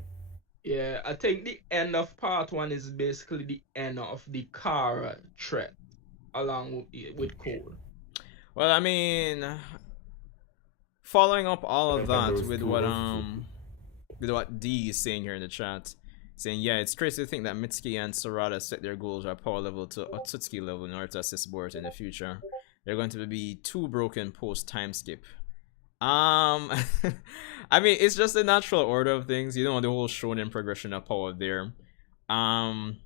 Yeah, I think the end of part one is basically the end of the Kara threat, along with Cole. Well, I mean, following up all of Remember that those with two what was D is saying here in the chat, saying yeah, it's crazy to think that Mitsuki and Sarada set their goals or power level to Otsutsuki level in order to assist Boruto in the future. They're going to be too broken post time skip. Um, I mean, it's just a natural order of things. You know, the whole shonen progression of power there. Um,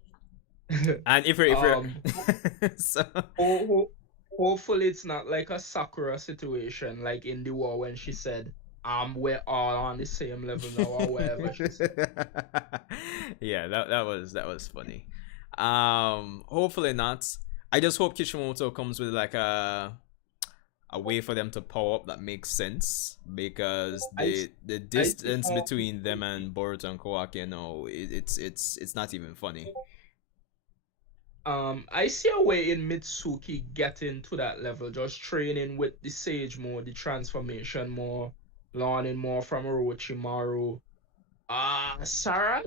and if you're um, so hopefully it's not like a Sakura situation, like in the war when she said, we're all on the same level now," or whatever she said. yeah, that was funny. Hopefully not. I just hope Kishimoto comes with like a way for them to power up that makes sense, because the I see distance more between them and Boruto and Kawaki, you know, it's not even funny. I see a way in Mitsuki getting to that level, just training with the Sage mode, the transformation more, learning more from Orochimaru. Sarah?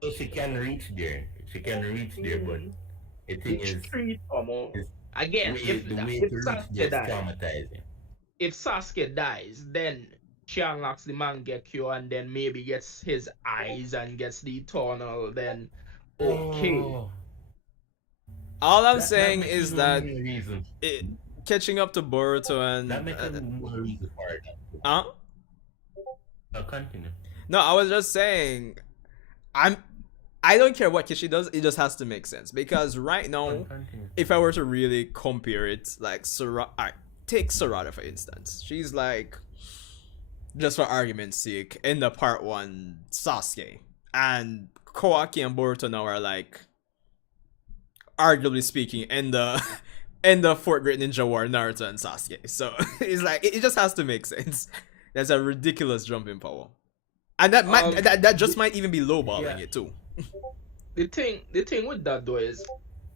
so she can reach there. She can reach there, but the thing Which is, treat more? is Again, the way if to reach there Sasuke is dies, traumatizing. then she unlocks the Mangekyo and then maybe gets his eyes and gets the Eternal, then okay. Oh, All I'm that saying makes is even that more reason. it, catching up to Boruto That and makes even more reason for it. uh, Now continue. no, I was just saying, I'm I don't care what Kishi does, it just has to make sense. Because right now, Continue. if I were to really compare it, like take Sarada for instance. She's like, just for argument's sake, in the part one Sasuke, and Kawaki and Boruto now are like, arguably speaking, in the in the Fourth Great Ninja War, Naruto and Sasuke. So it's like it just has to make sense. There's a ridiculous jump in power, and that just might even be lowballing it too. The thing with that though is,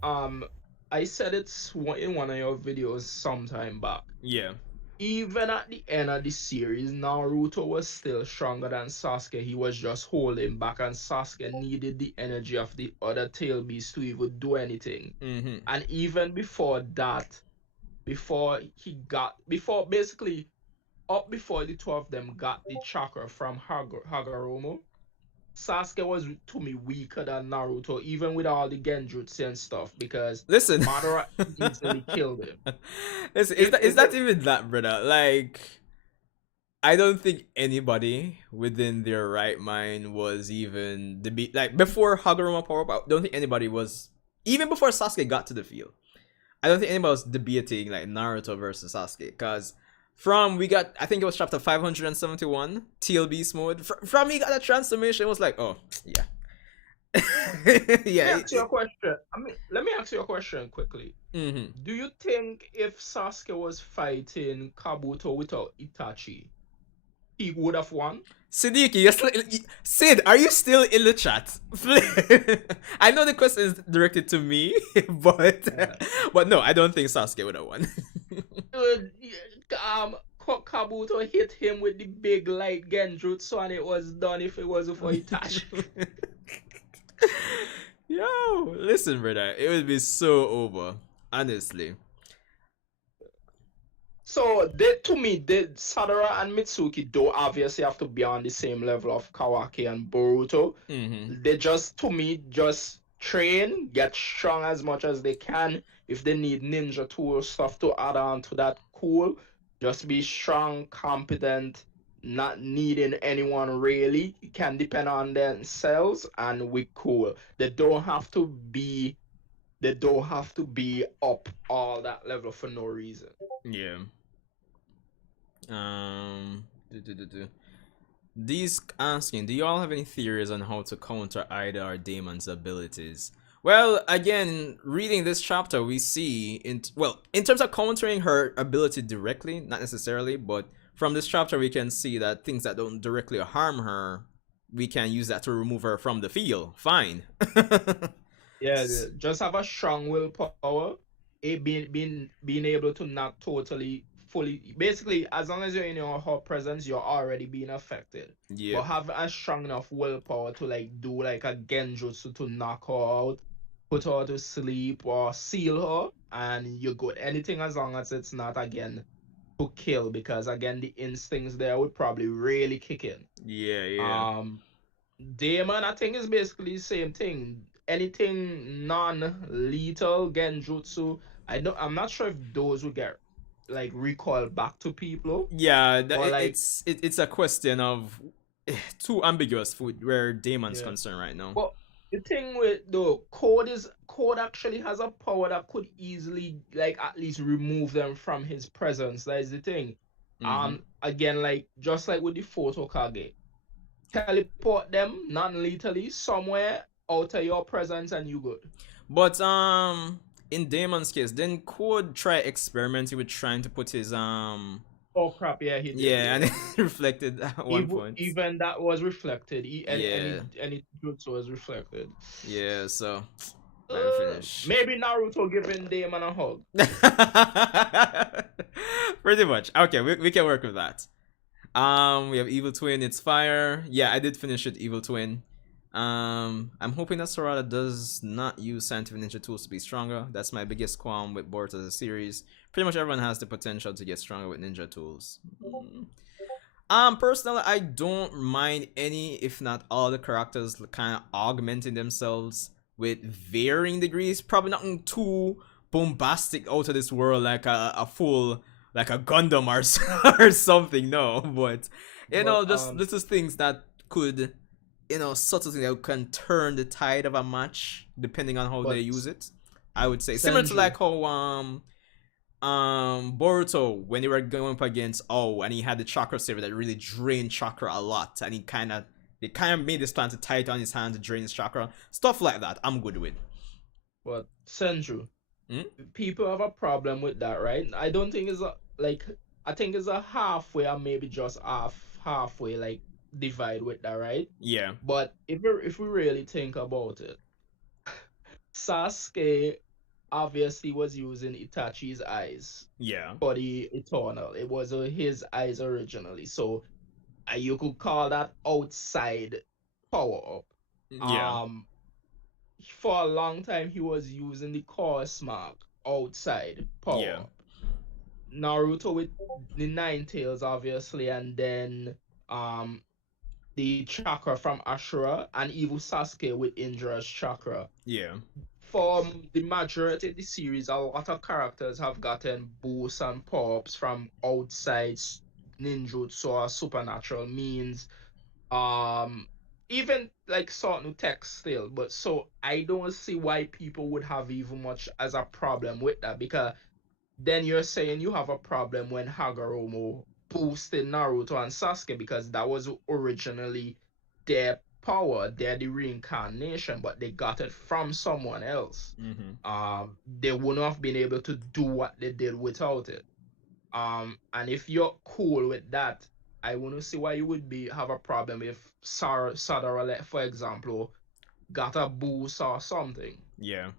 I said it's in one of your videos sometime back. Yeah. Even at the end of the series, Naruto was still stronger than Sasuke. He was just holding back, and Sasuke needed the energy of the other tail beasts to even do anything. Mm-hmm. And even before that, before basically up before the two of them got the chakra from Hagoromo, Sasuke was to me weaker than Naruto, even with all the genjutsu and stuff, because Listen, Madara easily killed him. Listen, is that even that, brother? Like, I don't think anybody within their right mind was even like before Hagoromo power up. I don't think anybody was, even before Sasuke got to the field. I don't think anybody was debating like Naruto versus Sasuke, because we got, I think it was chapter 571 TL Beast mode. From he got a transformation, it was like, oh yeah. Yeah. Let me ask you a question quickly. Mm-hmm. Do you think if Sasuke was fighting Kabuto without Itachi, he would have won? Siddiqui, Sid, are you still in the chat? I know the question is directed to me, but no, I don't think Sasuke would have won. Kabuto hit him with the big light genjutsu and it was done if it wasn't for Itachi. Yo, listen, brother, it would be so over, honestly. So, to me, Sadara and Mitsuki do obviously have to be on the same level of Kawaki and Boruto. Mm-hmm. They just, to me, just train, get strong as much as they can. If they need ninja tool stuff to add on to that, cool. Just be strong, competent, not needing anyone really. Can depend on themselves, and we cool. They don't have to be up all that level for no reason. Yeah. These asking, do you all have any theories on how to counter Eida or Damon's abilities? Well, again, reading this chapter, we see in terms of countering her ability directly, not necessarily, but from this chapter we can see that things that don't directly harm her, we can use that to remove her from the field. Fine. Yeah, just have a strong willpower. Being able to not totally fully, basically, as long as you're in your her presence, you're already being affected. Yeah. But have a strong enough willpower to like do like a genjutsu to knock her out, put her to sleep, or seal her, and you're good. Anything as long as it's not again to kill, because again the instincts there would probably really kick in. Yeah, yeah. Um, Damon, I think is basically the same thing. Anything non-lethal genjutsu, I'm not sure if those would get like recalled back to people, Yeah, or like it's a question of too ambiguous for where Damon's yeah. concerned right now. But the thing with the code actually has a power that could easily like at least remove them from his presence. That is the thing. Mm-hmm. Again, like just like with the Photokage, teleport them non-lethally somewhere out of your presence and you good. But in Damon's case, then Code try experimenting with trying to put his Oh crap! Yeah, he did. yeah, and it reflected at one point. Even that was reflected. Yeah. Any jutsu was reflected. Yeah, so let me finish. Maybe Naruto giving Damon a hug. Pretty much. Okay, we can work with that. We have Evil Twin, it's fire. Yeah, I did finish it, Evil Twin. I'm hoping that Sarada does not use scientific ninja tools to be stronger. That's my biggest qualm with Boruto as a series. Pretty much everyone has the potential to get stronger with ninja tools. Personally, I don't mind any, if not all, the characters kind of augmenting themselves with varying degrees. Probably nothing too bombastic out of this world, like a full, like a Gundam or something. No, but you know, just little things that could, you know, subtle things that can turn the tide of a match depending on how they use it. I would say similar to like how Boruto, when they were going up against and he had the chakra saver that really drained chakra a lot, and they kind of made this plan to tie it on his hand to drain his chakra. Stuff like that I'm good with. But Senju, people have a problem with that, right? I don't think it's I think it's a halfway or maybe just halfway like divide with that, right? Yeah. But if we really think about it, Sasuke obviously was using Itachi's eyes. Yeah. For the Eternal. It was his eyes originally. So you could call that outside power up. Yeah. For a long time he was using the Course Mark outside power up. Naruto with the Nine Tails obviously, and then the chakra from Ashura, and even Sasuke with Indra's chakra. Yeah. For the majority of the series, a lot of characters have gotten boosts and pops from outside ninjutsu or supernatural means. Even like certain text still, but so I don't see why people would have even much as a problem with that, because then you're saying you have a problem when Hagoromo boosted Naruto and Sasuke, because that was originally their power, they're the reincarnation, but they got it from someone else. They wouldn't have been able to do what they did without it. And if you're cool with that, I wouldn't see why you would have a problem if Sadara, for example, got a boost or something. Yeah.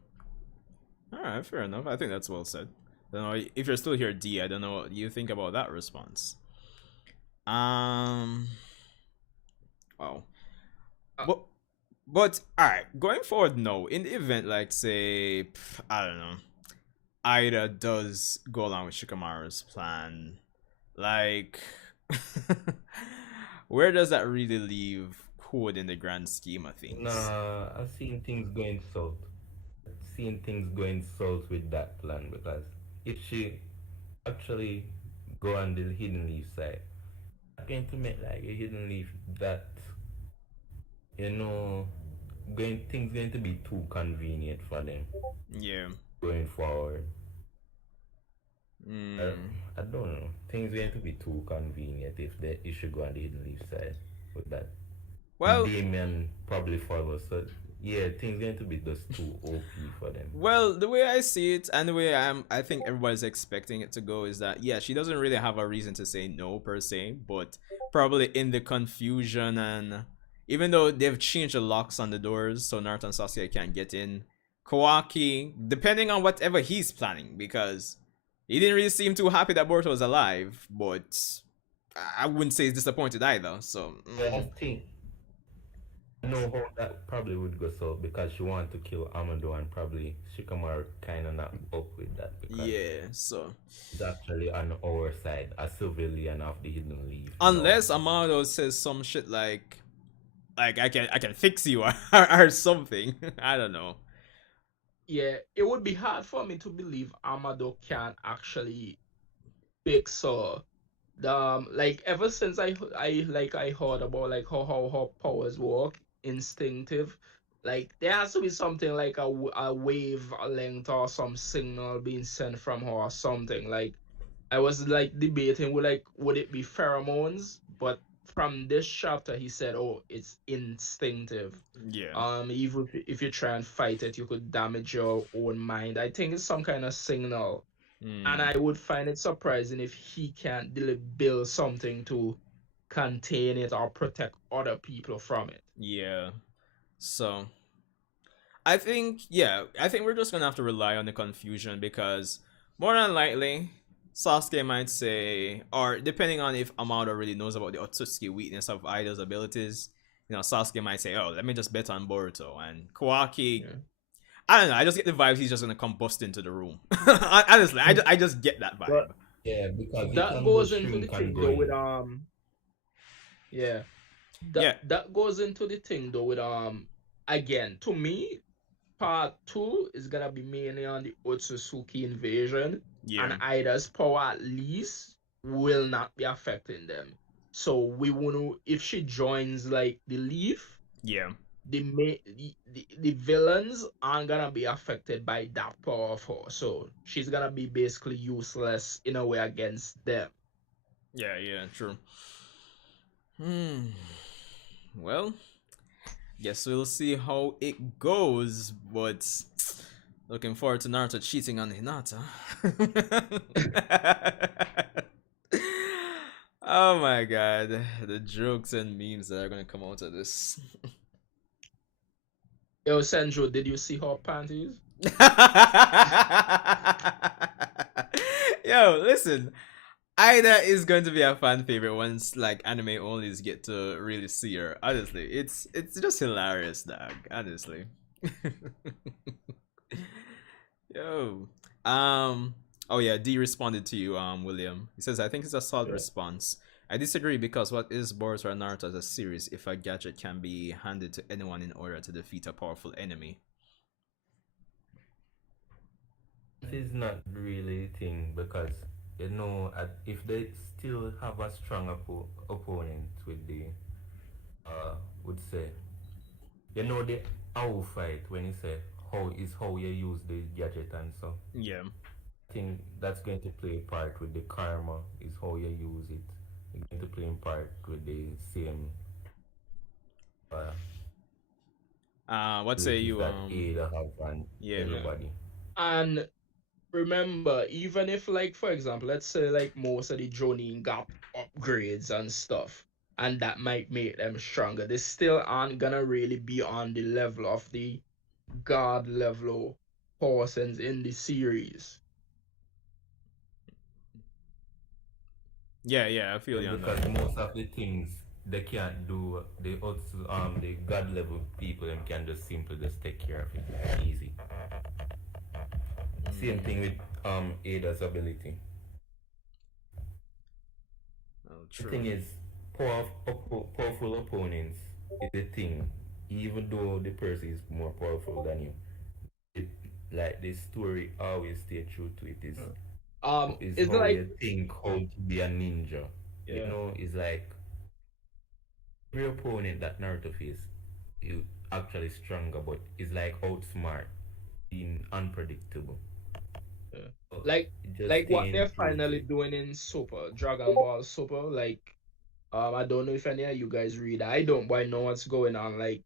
Alright, fair enough. I think that's well said. I don't know if you're still here, D. I don't know what you think about that response. Wow. But alright, going forward, no. In the event, like say, I don't know, Eida does go along with Shikamaru's plan, like, where does that really leave Code in the grand scheme of things? Nah, I've seen things going south. With that plan, because if she actually go on the hidden leaf side, I'm going to make like a hidden leaf that, you know, things going to be too convenient for them. Yeah. Going forward. I don't know. Things going to be too convenient if they should go on the hidden leaf side with that. Well, Damien probably follows, so yeah, things going to be just too OP for them. Well, the way I see it, and the way I think everybody's expecting it to go, is that yeah, she doesn't really have a reason to say no per se, but probably in the confusion, and even though they've changed the locks on the doors so Naruto and Sasuke can't get in, Kawaki, depending on whatever he's planning, because He didn't really seem too happy that Boruto was alive, but I wouldn't say he's disappointed either. So I think I know how that probably would go so because she wanted to kill Amado and probably Shikamaru kind of not up with that because yeah, so it's actually on our side, a civilian of the Hidden Leaf. No. unless Amado says some shit like I can fix you or something, I don't know. Yeah, it would be hard for me to believe Amado can actually fix her. Like ever since I heard about like how her powers work, instinctive. Like there has to be something like a wave length or some signal being sent from her or something. Like I was like debating would it be pheromones, but from this chapter he said, oh, it's instinctive. Yeah. Even if you try and fight it, you could damage your own mind. I think it's some kind of signal, and Mm, I would find it surprising if he can't build something to contain it or protect other people from it. yeah. So I think we're just gonna have to rely on the confusion because more than likely, Sasuke might say, or depending on if Amado really knows about the Otsutsuki weakness of Aida's abilities, Sasuke might say, "Oh, let me just bet on Boruto." And Kawaki, Yeah. I don't know. I just get the vibe he's just gonna come bust into the room. Honestly, I just get that vibe. But Yeah, because he that can go goes into the shrink and thing go though with in. yeah, Yeah, that goes into the thing though with again, to me, part two is gonna be mainly on the Otsutsuki invasion, yeah, and Ida's power at least will not be affecting them. So we wanna, if she joins like the Leaf, yeah, the villains aren't gonna be affected by that power of her. So she's gonna be basically useless in a way against them. yeah, yeah. True. Hmm. Well, guess we'll see how it goes, but looking forward to Naruto cheating on Hinata. Oh my god, the jokes and memes that are gonna come out of this. Yo, Senjo, did you see her panties? Yo, listen, Ida is going to be a fan favorite once like anime onlys get to really see her. Honestly, it's just hilarious, dog. Honestly. Yo. Um. Oh yeah, D responded to you, William. He says, "I think it's a solid Yeah. response. I disagree because what is Boruto or Naruto as a series if a gadget can be handed to anyone in order to defeat a powerful enemy?" This is not really a thing because if they still have a strong opponent with the would say the how fight when you say how you use the gadget and so Yeah. I think that's going to play a part with the karma is how you use it. It's going to play in part with the same uh, What say abilities you? that Ada have and Yeah. Yeah. everybody. And remember, even if like for example, let's say like most of the Jonin got upgrades and stuff, and that might make them stronger, they still aren't gonna really be on the level of the god level persons in the series. Yeah, yeah, I feel you on Because that. most of the things they can't do, the god level people them can just simply just take care of it easy. Same thing with Ada's ability. Oh, The true. thing is, powerful opponents is a thing. Even though the person is more powerful than you, it, like the story always stay true to it is It's how like you think how to be a ninja. yeah, It's like every opponent that Naruto face is actually stronger, but it's like outsmart, being unpredictable. yeah. So like just like what staying they're true to finally it. doing in Super Dragon Ball Super. Like I don't know if any of you guys read. I don't, but I know what's going on. Like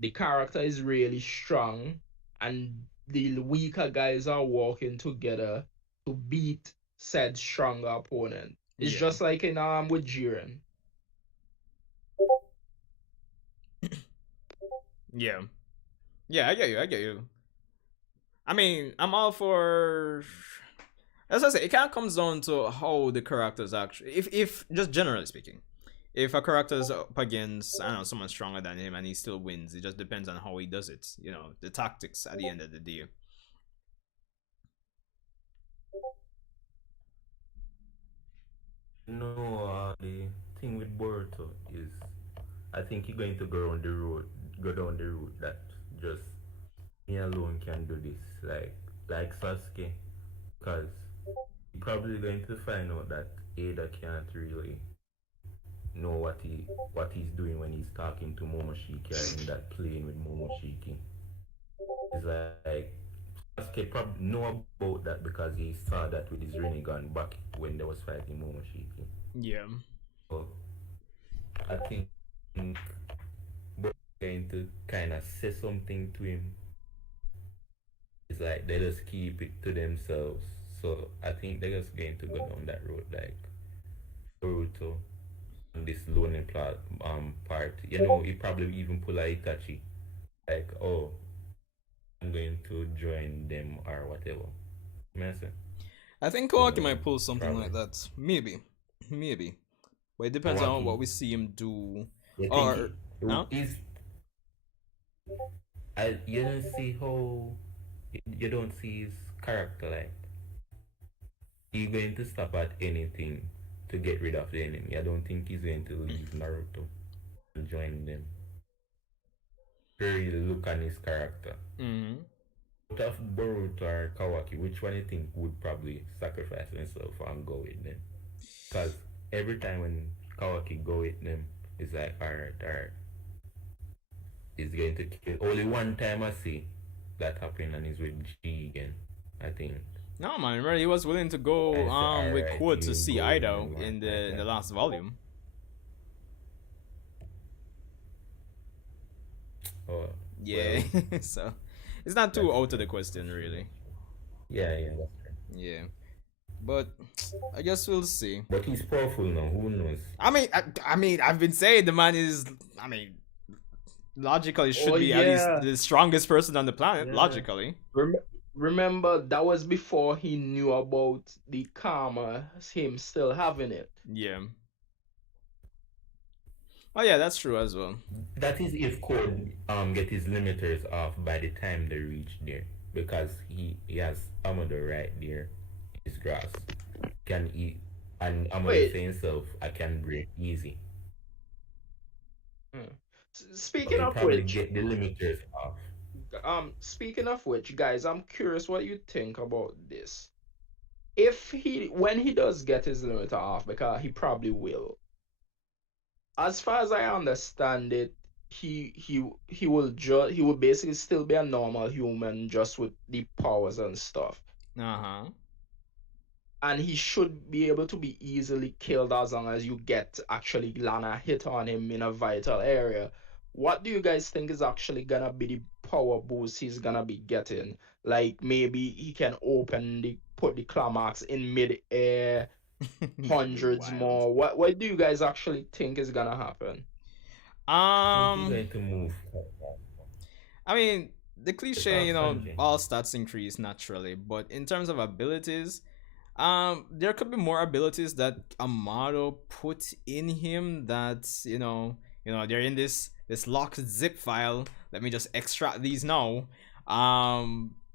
the character is really strong, and the weaker guys are working together to beat said stronger opponent. It's Yeah. just like in with Jiren. Yeah. Yeah, I get you. I get you. I mean, I'm all for As I say, it kind of comes down to how the characters actually, if just generally speaking, if a character's up against, I don't know, someone stronger than him and he still wins, it just depends on how he does it. You know, the tactics at the end of the day. No, the thing with Boruto is, I think he's going to go on the road, go down the road that just me alone can do this, like Sasuke, because he's probably going to find out that Eida can't really know what he's doing when he's talking to Momoshiki or in that plane with Momoshiki. It's like Sasuke probably know about that because he saw that with his Rinnegan back when they was fighting Momoshiki. Yeah. So I think Boruto going to kind of say something to him. It's like they just keep it to themselves. So I think they're just going to go down that road, like Boruto on this lonely part. You know, he probably even pull a Itachi, like, oh, I'm going to join them or whatever. You know what I'm saying? I think Kawaki might pull something Probably. like that. Maybe. But it depends on Kawaki. what we see him do. You Or think huh? you don't see how you don't see his character, like he's going to stop at anything to get rid of the enemy. I don't think he's going to leave Naruto and join them. Really look on his character. Mm-hmm. Out of Boruto or Kawaki, which one you think would probably sacrifice himself and go with them? Because every time when Kawaki go with them, it's like, alright. He's going to kill. Only one time I see that happen and he's with G again, I think. No man, remember he was willing to go with alright, Quote to you see go Eida with in one, the last volume. Oh, Yeah. well, So it's not too that's out of the true. question really. Yeah, that's true. Yeah. But I guess we'll see. But he's powerful now, who knows? I mean I've been saying the man is logically should Oh be at least yeah. the strongest person on the planet, Yeah. logically. Remember that was before he knew about the karma, him still having it. Yeah. Oh yeah, that's true as well. That is if Code get his limiters off by the time they reach there. Because he has Amado right there in his grasp. Can eat and Amado Wait. say himself, I can break easy. So Speaking he of probably which, get the limiters off. speaking of which, guys, I'm curious what you think about this. When he does get his limiter off, because he probably will. As far as I understand it, he will basically still be a normal human just with the powers and stuff. Uh-huh. And he should be able to be easily killed as long as you actually land a hit on him in a vital area. What do you guys think is actually gonna be the power boost he's gonna be getting? Like maybe he can put the claw marks in mid-air, hundreds Wild. more. What do you guys actually think is gonna happen? He's going to move. I mean, the cliche, you know, Sanji. all stats increase naturally, but in terms of abilities, there could be more abilities that Amado put in him that, they're in this locked zip file. Let me just extract these now.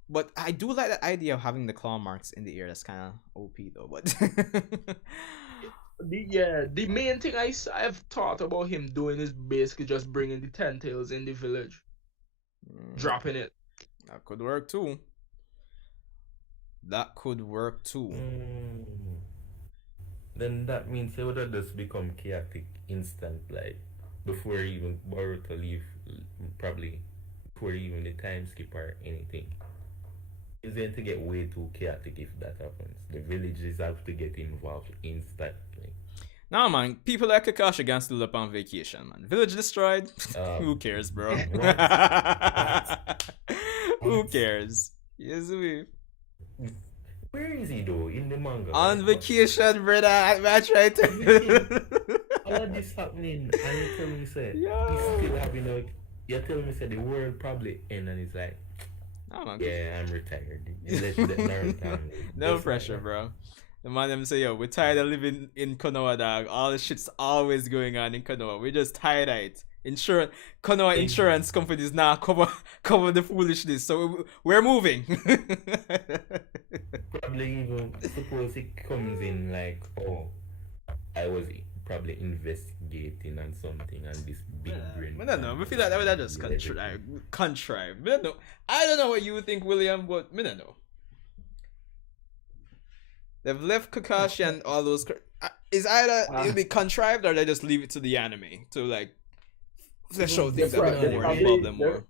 But I do like the idea of having the claw marks in the ear. That's kind of OP though, but The main thing I've thought about him doing is basically just bringing the 10 tails in the village, dropping it. That could work too. Then that means he would have just become chaotic instant, like before even Boruto leave, probably before even the time skip or anything. It's going to get way too chaotic if that happens. The villages have to get involved instantly. Nah, man, people like Kakashi can still up on vacation, man. Village destroyed? Who cares, bro? Who cares? Yes, we. Where is he though? In the manga? On vacation, brother. I try to. All of this happening, and you tell me, say, Yeah. he's still having a. You tell me, say, the world probably end, and it's like, Oh man, Yeah, I'm retired. Unless that Naruto. no pressure, bro. The man them say, yo, we're tired of living in Konoha, dog. All the shit's always going on in Konoha. We're just tired of it. Insurance, Konoha insurance companies now cover the foolishness, so we're moving. Probably even suppose it comes in like, oh, I was probably investigating on something and this big brain. I don't know. I feel like that would just contrive. I don't know. I don't know what you think, William, but I don't know. They've left Kakashi and all those. Is either it'll be contrived or they just leave it to the anime to like flesh out things a bit more, involve them more.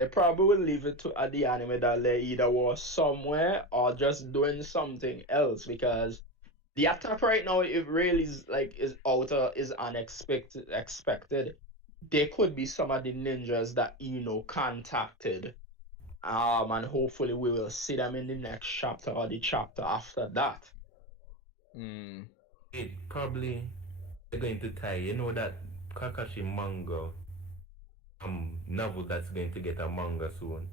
They probably will leave it to the anime that they either was somewhere or just doing something else, because the attack right now, it really is unexpected. Expected. There could be some of the ninjas that contacted, and hopefully we will see them in the next chapter or the chapter after that. It probably they're going to tie. You know that Kakashi manga novel that's going to get a manga soon.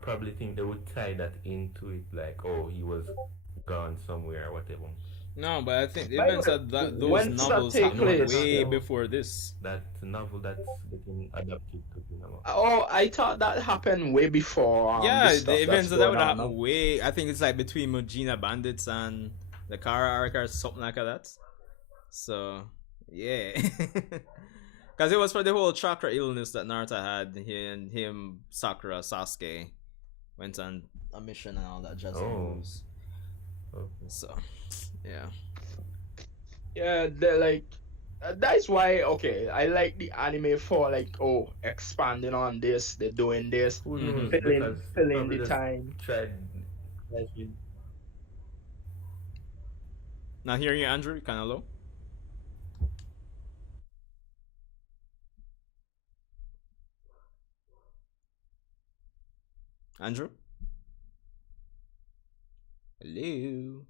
Probably think they would tie that into it, like, oh, he was gone somewhere or whatever. No, but I think the events of those novels happened way before this. That novel that's getting adapted to cinema. Oh, I thought that happened way before. Yeah, the events that would happen way. I think it's like between Mujina Bandits and the Kara arc or something like that. So yeah, because it was for the whole chakra illness that Naruto had. Him, Sakura, Sasuke went on a mission and all that jazz moves. Okay. So yeah, they're like, that's why, okay, I like the anime for like, oh, expanding on this, they're doing this, filling the time. Not hearing you, Andrew. Kind of low. Andrew. Hello. You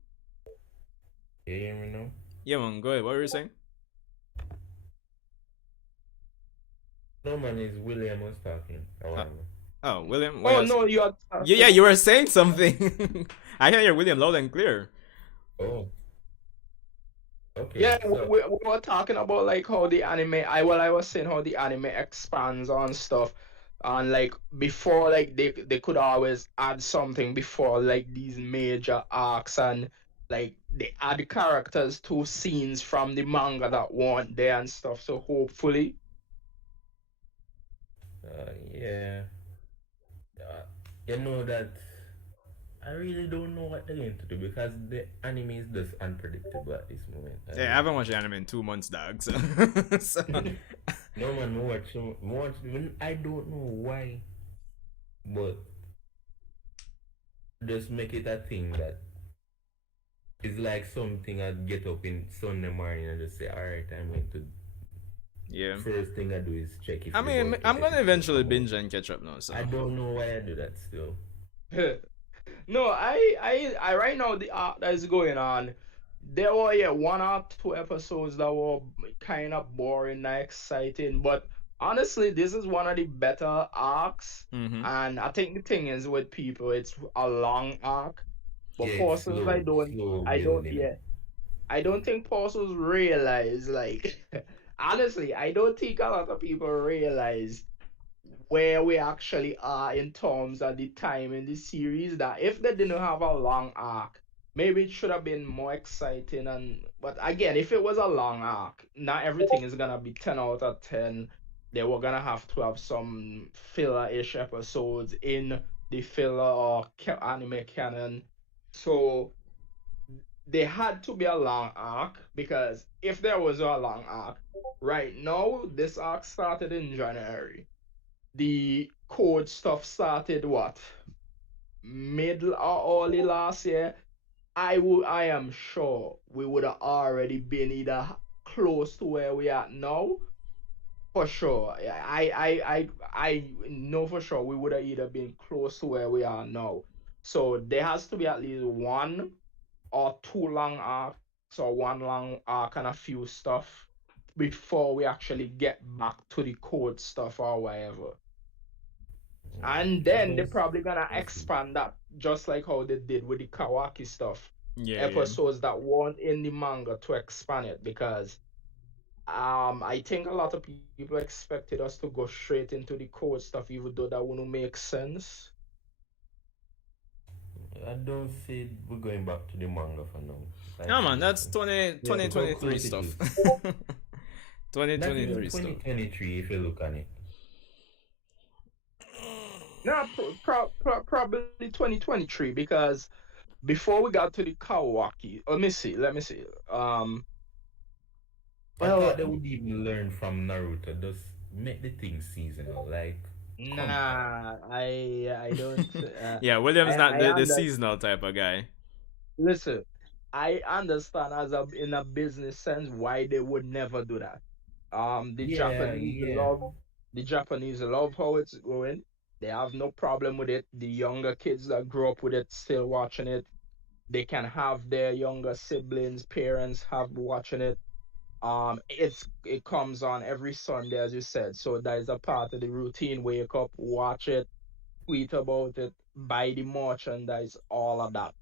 hear me now? Yeah, man. Go ahead. What were you saying? No, man, is William was talking. Oh, William. Oh no, you are. Yeah, you were saying something. I can hear William loud and clear. Oh. Okay. Yeah, so we were talking about like how the anime. I was saying how the anime expands on stuff, and like before, like they could always add something before like these major arcs, and like they add characters to scenes from the manga that weren't there and stuff. So hopefully. Yeah. You know that I really don't know what they're going to do because the anime is just unpredictable at this moment. Yeah, I haven't watched the anime in 2 months, dog. So, No man, watch. I don't know why, but just make it a thing that it's like something I'd get up in Sunday morning and just say, all right, I'm going to. Yeah. First thing I do is check if. I mean, I'm gonna eventually binge and catch up now. So I don't know why I do that still. No, I right now the arc that is going on, there were 1 or 2 episodes that were kind of boring, not exciting, but honestly, this is one of the better arcs. And I think the thing is with people, it's a long arc, but Porcels, I don't think Porcels realize, like, honestly, I don't think a lot of people realize where we actually are in terms of the time in the series, that if they didn't have a long arc, maybe it should have been more exciting. But again, if it was a long arc, not everything is gonna be 10 out of 10. They were gonna have to have some filler-ish episodes in the filler or anime canon. So they had to be a long arc, because if there was a long arc, right now this arc started in January. The code stuff started what? Middle or early last year. I am sure we would have already been either close to where we are now. For sure. I know for sure we would have either been close to where we are now. So there has to be at least 1 or 2 long arcs, or 1 long arc and a few stuff before we actually get back to the code stuff or whatever. And For then they're those, probably gonna we'll see. expand that just like how they did with the Kawaki stuff. Yeah, yeah. Episodes that weren't in the manga to expand it because I think a lot of people expected us to go straight into the code stuff, even though that wouldn't make sense. I don't see we're going back to the manga for now. Like Yeah, man, that's seriously. 20, Yeah, Look how 2023 close it stuff. is. Not even 2023 stuff. 2023 if you look at it. no, probably 2023 because before we got to the Kawaki, let me see. I thought Well, they would even learn from Naruto. Just make the thing seasonal. Like, come on. nah, I don't. Yeah, William's not I the under seasonal type of guy. listen. I understand as a in a business sense why they would never do that. The Yeah, Japanese yeah. love the Japanese love how it's going. They have no problem with it. The younger kids that grew up with it still watching it. They can have their younger siblings, parents have watching it. It comes on every Sunday as you said. So that is a part of the routine. Wake up, watch it, tweet about it, buy the merchandise, all of that.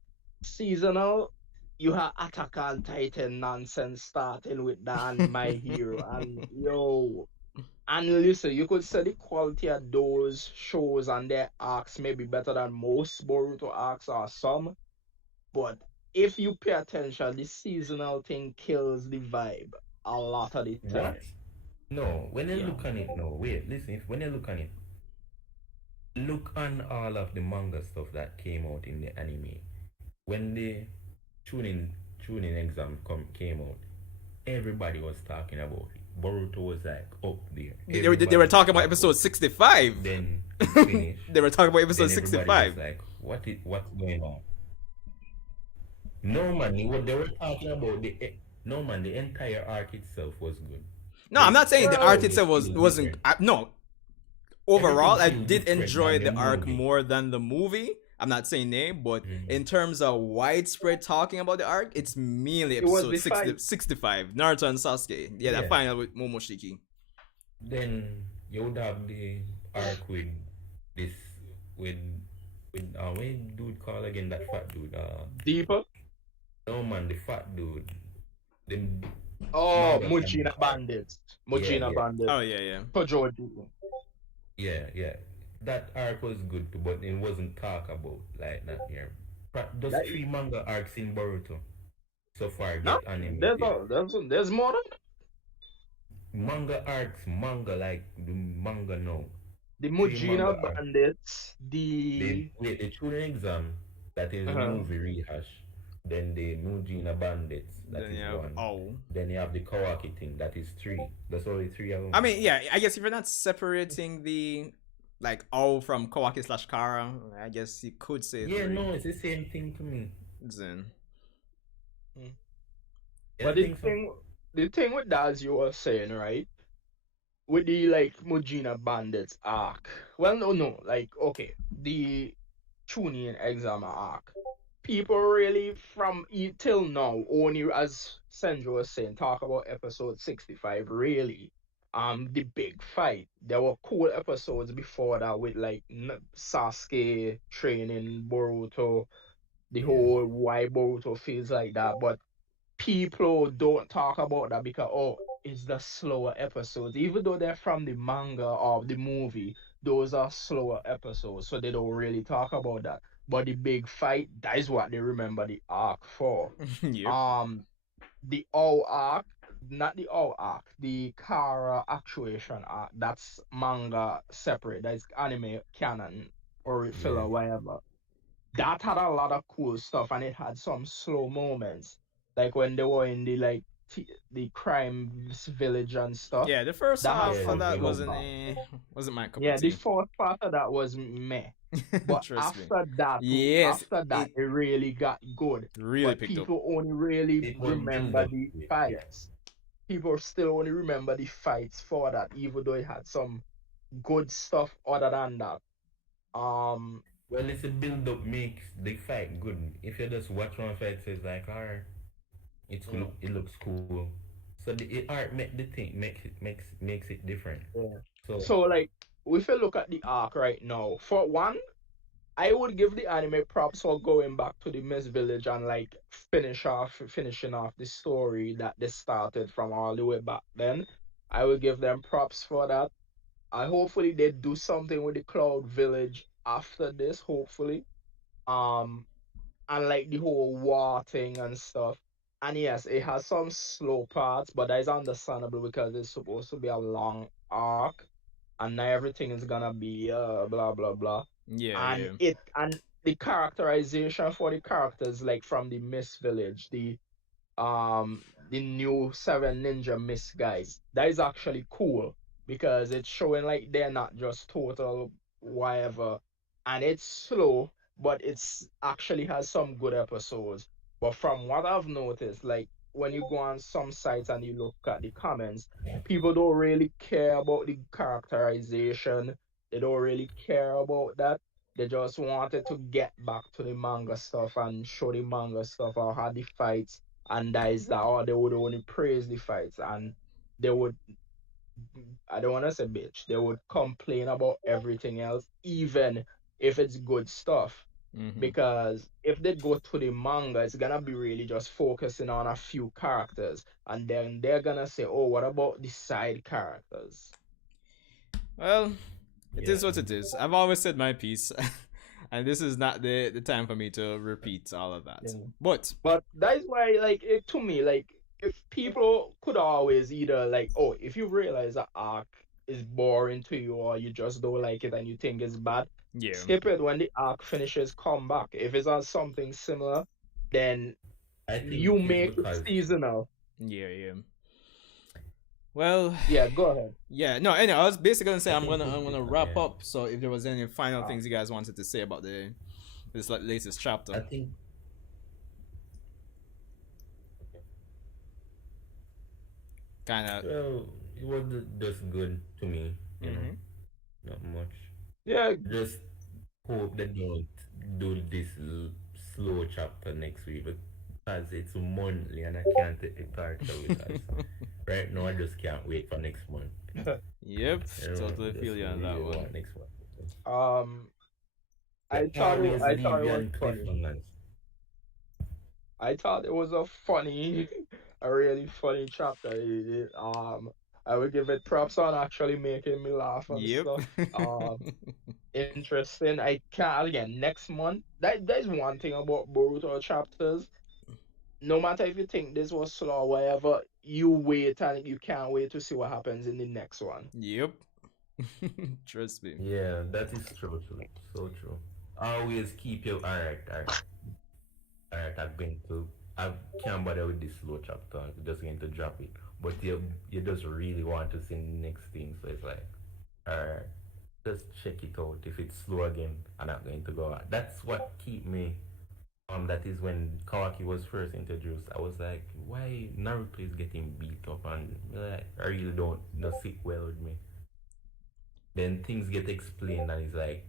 Seasonal, you have Attack on Titan nonsense starting with Dan My Hero and yo. And listen, you could say the quality of those shows and their arcs may be better than most Boruto arcs or some, but if you pay attention, the seasonal thing kills the vibe a lot of the What? time. No, when you Yeah. look on it, no, wait, listen, if when you look on it, look on all of the manga stuff that came out in the anime. When the tuning tuning exam came out, everybody was talking about it. Boruto was like up there. They were Everybody was talking about talking episode about it. 65. Then it finished. They were talking about episode Then everybody was 65. like, what's going on? No man, they were talking about no man, the entire arc itself was good. No, I'm not saying the art Well, Everything itself just feels wasn't. different. No, Everything overall, I feels did different than enjoy the the arc movie. more than the movie. I'm not saying name, but Mhm. in terms of widespread talking about the arc, it's mainly it was episode the 60, fight. 65, Naruto and Sasuke. Yeah, that Yeah. final with Momoshiki. Then you would have the arc with this with what dude call again that fat dude? Deeper. No man, the fat dude. The Oh, manga can Mujina arc. Bandits. Yeah, Mujina yeah. Oh Bandits. yeah, yeah. Tojoji. Yeah, yeah. That arc was good too, but it wasn't talked about like that here. Those That, three manga arcs in Boruto so far no, get animated. there's more than Manga arcs, manga like the manga now. the Three Mujina manga arcs. Bandits. The children exam that is a Uh-huh. movie rehash. Then the Mujina Bandits, that Then is you have one. oh. Then you have the Kawaki thing, that is three. That's only three of I them. mean, yeah. I guess if you're not separating the like all from Kawaki slash Kara, I guess you could say Yeah, three. no, it's the same thing to me. Then Yeah, But I think so. the thing with that, as you were saying, right? With the like Mujina Bandits arc. Well, no, like okay, the tuning exam arc. People really from till now only as Sandra was saying talk about episode 65 really. The big fight. There were cool episodes before that with like Sasuke training Boruto, the Yeah. whole why Boruto feels like that, but people don't talk about that because it's the slower episodes. Even though they're from the manga or the movie, those are slower episodes, so they don't really talk about that. But the big fight, that is what they remember the arc for. yep. Um, the all arc, not the all arc, the Kara actuation arc. That's manga separate. That's anime canon or Yeah. filler, whatever. That had a lot of cool stuff and it had some slow moments like when they were in the like the crime village and stuff. Yeah, the first That had half Yeah, of the some that slow village. wasn't parts. wasn't my cup of Yeah, the tea. fourth part of that was meh. But Trust me. Yes, after that, it it really got good. really But picked up. people only really It was build remember up the to it. Yeah. fights. People still only remember the fights for that, even though it had some good stuff other than that. Um, Well, it's a build up makes the fight good. If you just watch one fight, so it's like, alright, mm, it looks cool. So the art make the thing makes it different. yeah. So So like if you look at the arc right now, for one, I would give the anime props for going back to the Mist Village and like finishing off the story that they started from all the way back then. I would give them props for that. I hopefully they do something with the Cloud Village after this, hopefully. Um, and like the whole war thing and stuff. And yes, it has some slow parts, but that is understandable because it's supposed to be a long arc, and not everything is gonna be blah blah blah. Yeah, And yeah. the characterization for the characters, like from the Mist Village, the new Seven Ninja Mist guys, that is actually cool because it's showing like they're not just total whatever, and it's slow, but it's actually has some good episodes. But from what I've noticed, like when you go on some sites and you look at the comments, people don't really care about the characterization. They don't really care about that. They just wanted to get back to the manga stuff and show the manga stuff or how the fights, and that is that, or they would only praise the fights, and they would, I don't want to say bitch, they would complain about everything else, even if it's good stuff. Mm-hmm. Because if they go to the manga, it's gonna be really just focusing on a few characters, and then they're gonna say, oh, what about the side characters? Well, it Yeah. is what it is. I've always said my piece, and this is not the time for me to repeat all of that. Yeah. But But that is why, like, it, to me, like, if people could always either, like, oh, if you realize that arc is boring to you or you just don't like it and you think it's bad, yeah, skip it when the arc finishes, come back. If it's on something similar, then I you think it's make it because seasonal. yeah, yeah. Well, Yeah, go ahead. yeah. No, anyway, I was basically gonna say I I'm think gonna it's wrap yeah. up. So if there was any final Uh, things you guys wanted to say about the this like latest chapter, I think kind of. well, it was just good to me, you know, Mm-hmm. not much. yeah, Just hope they don't do this slow chapter next week because it's monthly and I can't take the torture with us. Right now, I just can't wait for next month. Yep, You know, totally just feel you on that really one. want next month. um, They always I leave thought it you was on funny. cliffhangers. I thought it was a funny, a really funny chapter. I would give it props on actually making me laugh and Yep. stuff. Interesting. I can't again next month. That's one thing about Boruto chapters. No matter if you think this was slow or whatever, you wait and you can't wait to see what happens in the next one. Yep. Trust me. Yeah, that is true, true. So true. Always keep your alright, alright. Alright, I can't bother with this slow chapter. I'm just going to drop it. But you just really want to see the next thing, so it's like, alright, just check it out. If it's slow again, I'm not going to go on. That's what keep me. That is when Kawaki was first introduced. I was like, why Naruto is getting beat up, and like, I really don't sit well with me. Then things get explained, and it's like,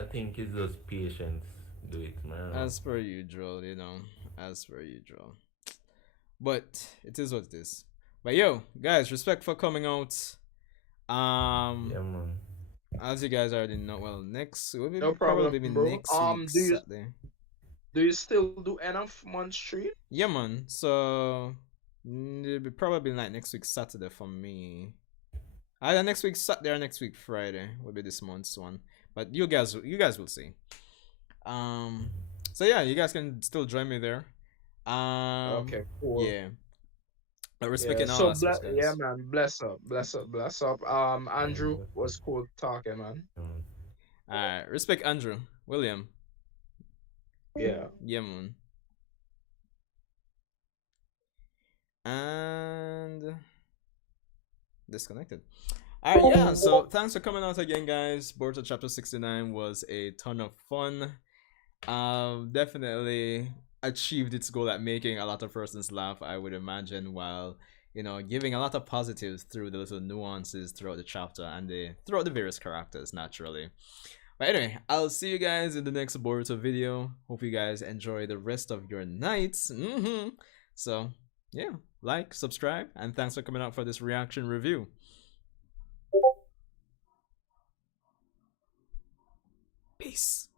I think it's just patience. Do it, man. As per usual, as per usual. But it is what it is. But yo, guys, respect for coming out. Yeah, man. As you guys already know, well, next will be No problem, probably be bro. next week Saturday. Do you still do enough month stream? Yeah, man. So it'll be probably like next week Saturday for me. Either next week Saturday or next week Friday will be this month's one. But you guys will see. So yeah, you guys can still join me there. Okay, cool. Yeah. Yeah, Respecting all so aspects, guys. yeah, man, bless up, bless up, bless up. Andrew was cool talking, man. Alright, respect Andrew. William. Yeah. Yeah, man. And disconnected. Alright, yeah, so thanks for coming out again, guys. Boruto Chapter 69 was a ton of fun. Definitely achieved its goal at making a lot of persons laugh, I would imagine, while giving a lot of positives through the little nuances throughout the chapter and throughout the various characters, naturally. But anyway, I'll see you guys in the next Boruto video. Hope you guys enjoy the rest of your nights. So yeah, like, subscribe, and thanks for coming out for this reaction review. Peace.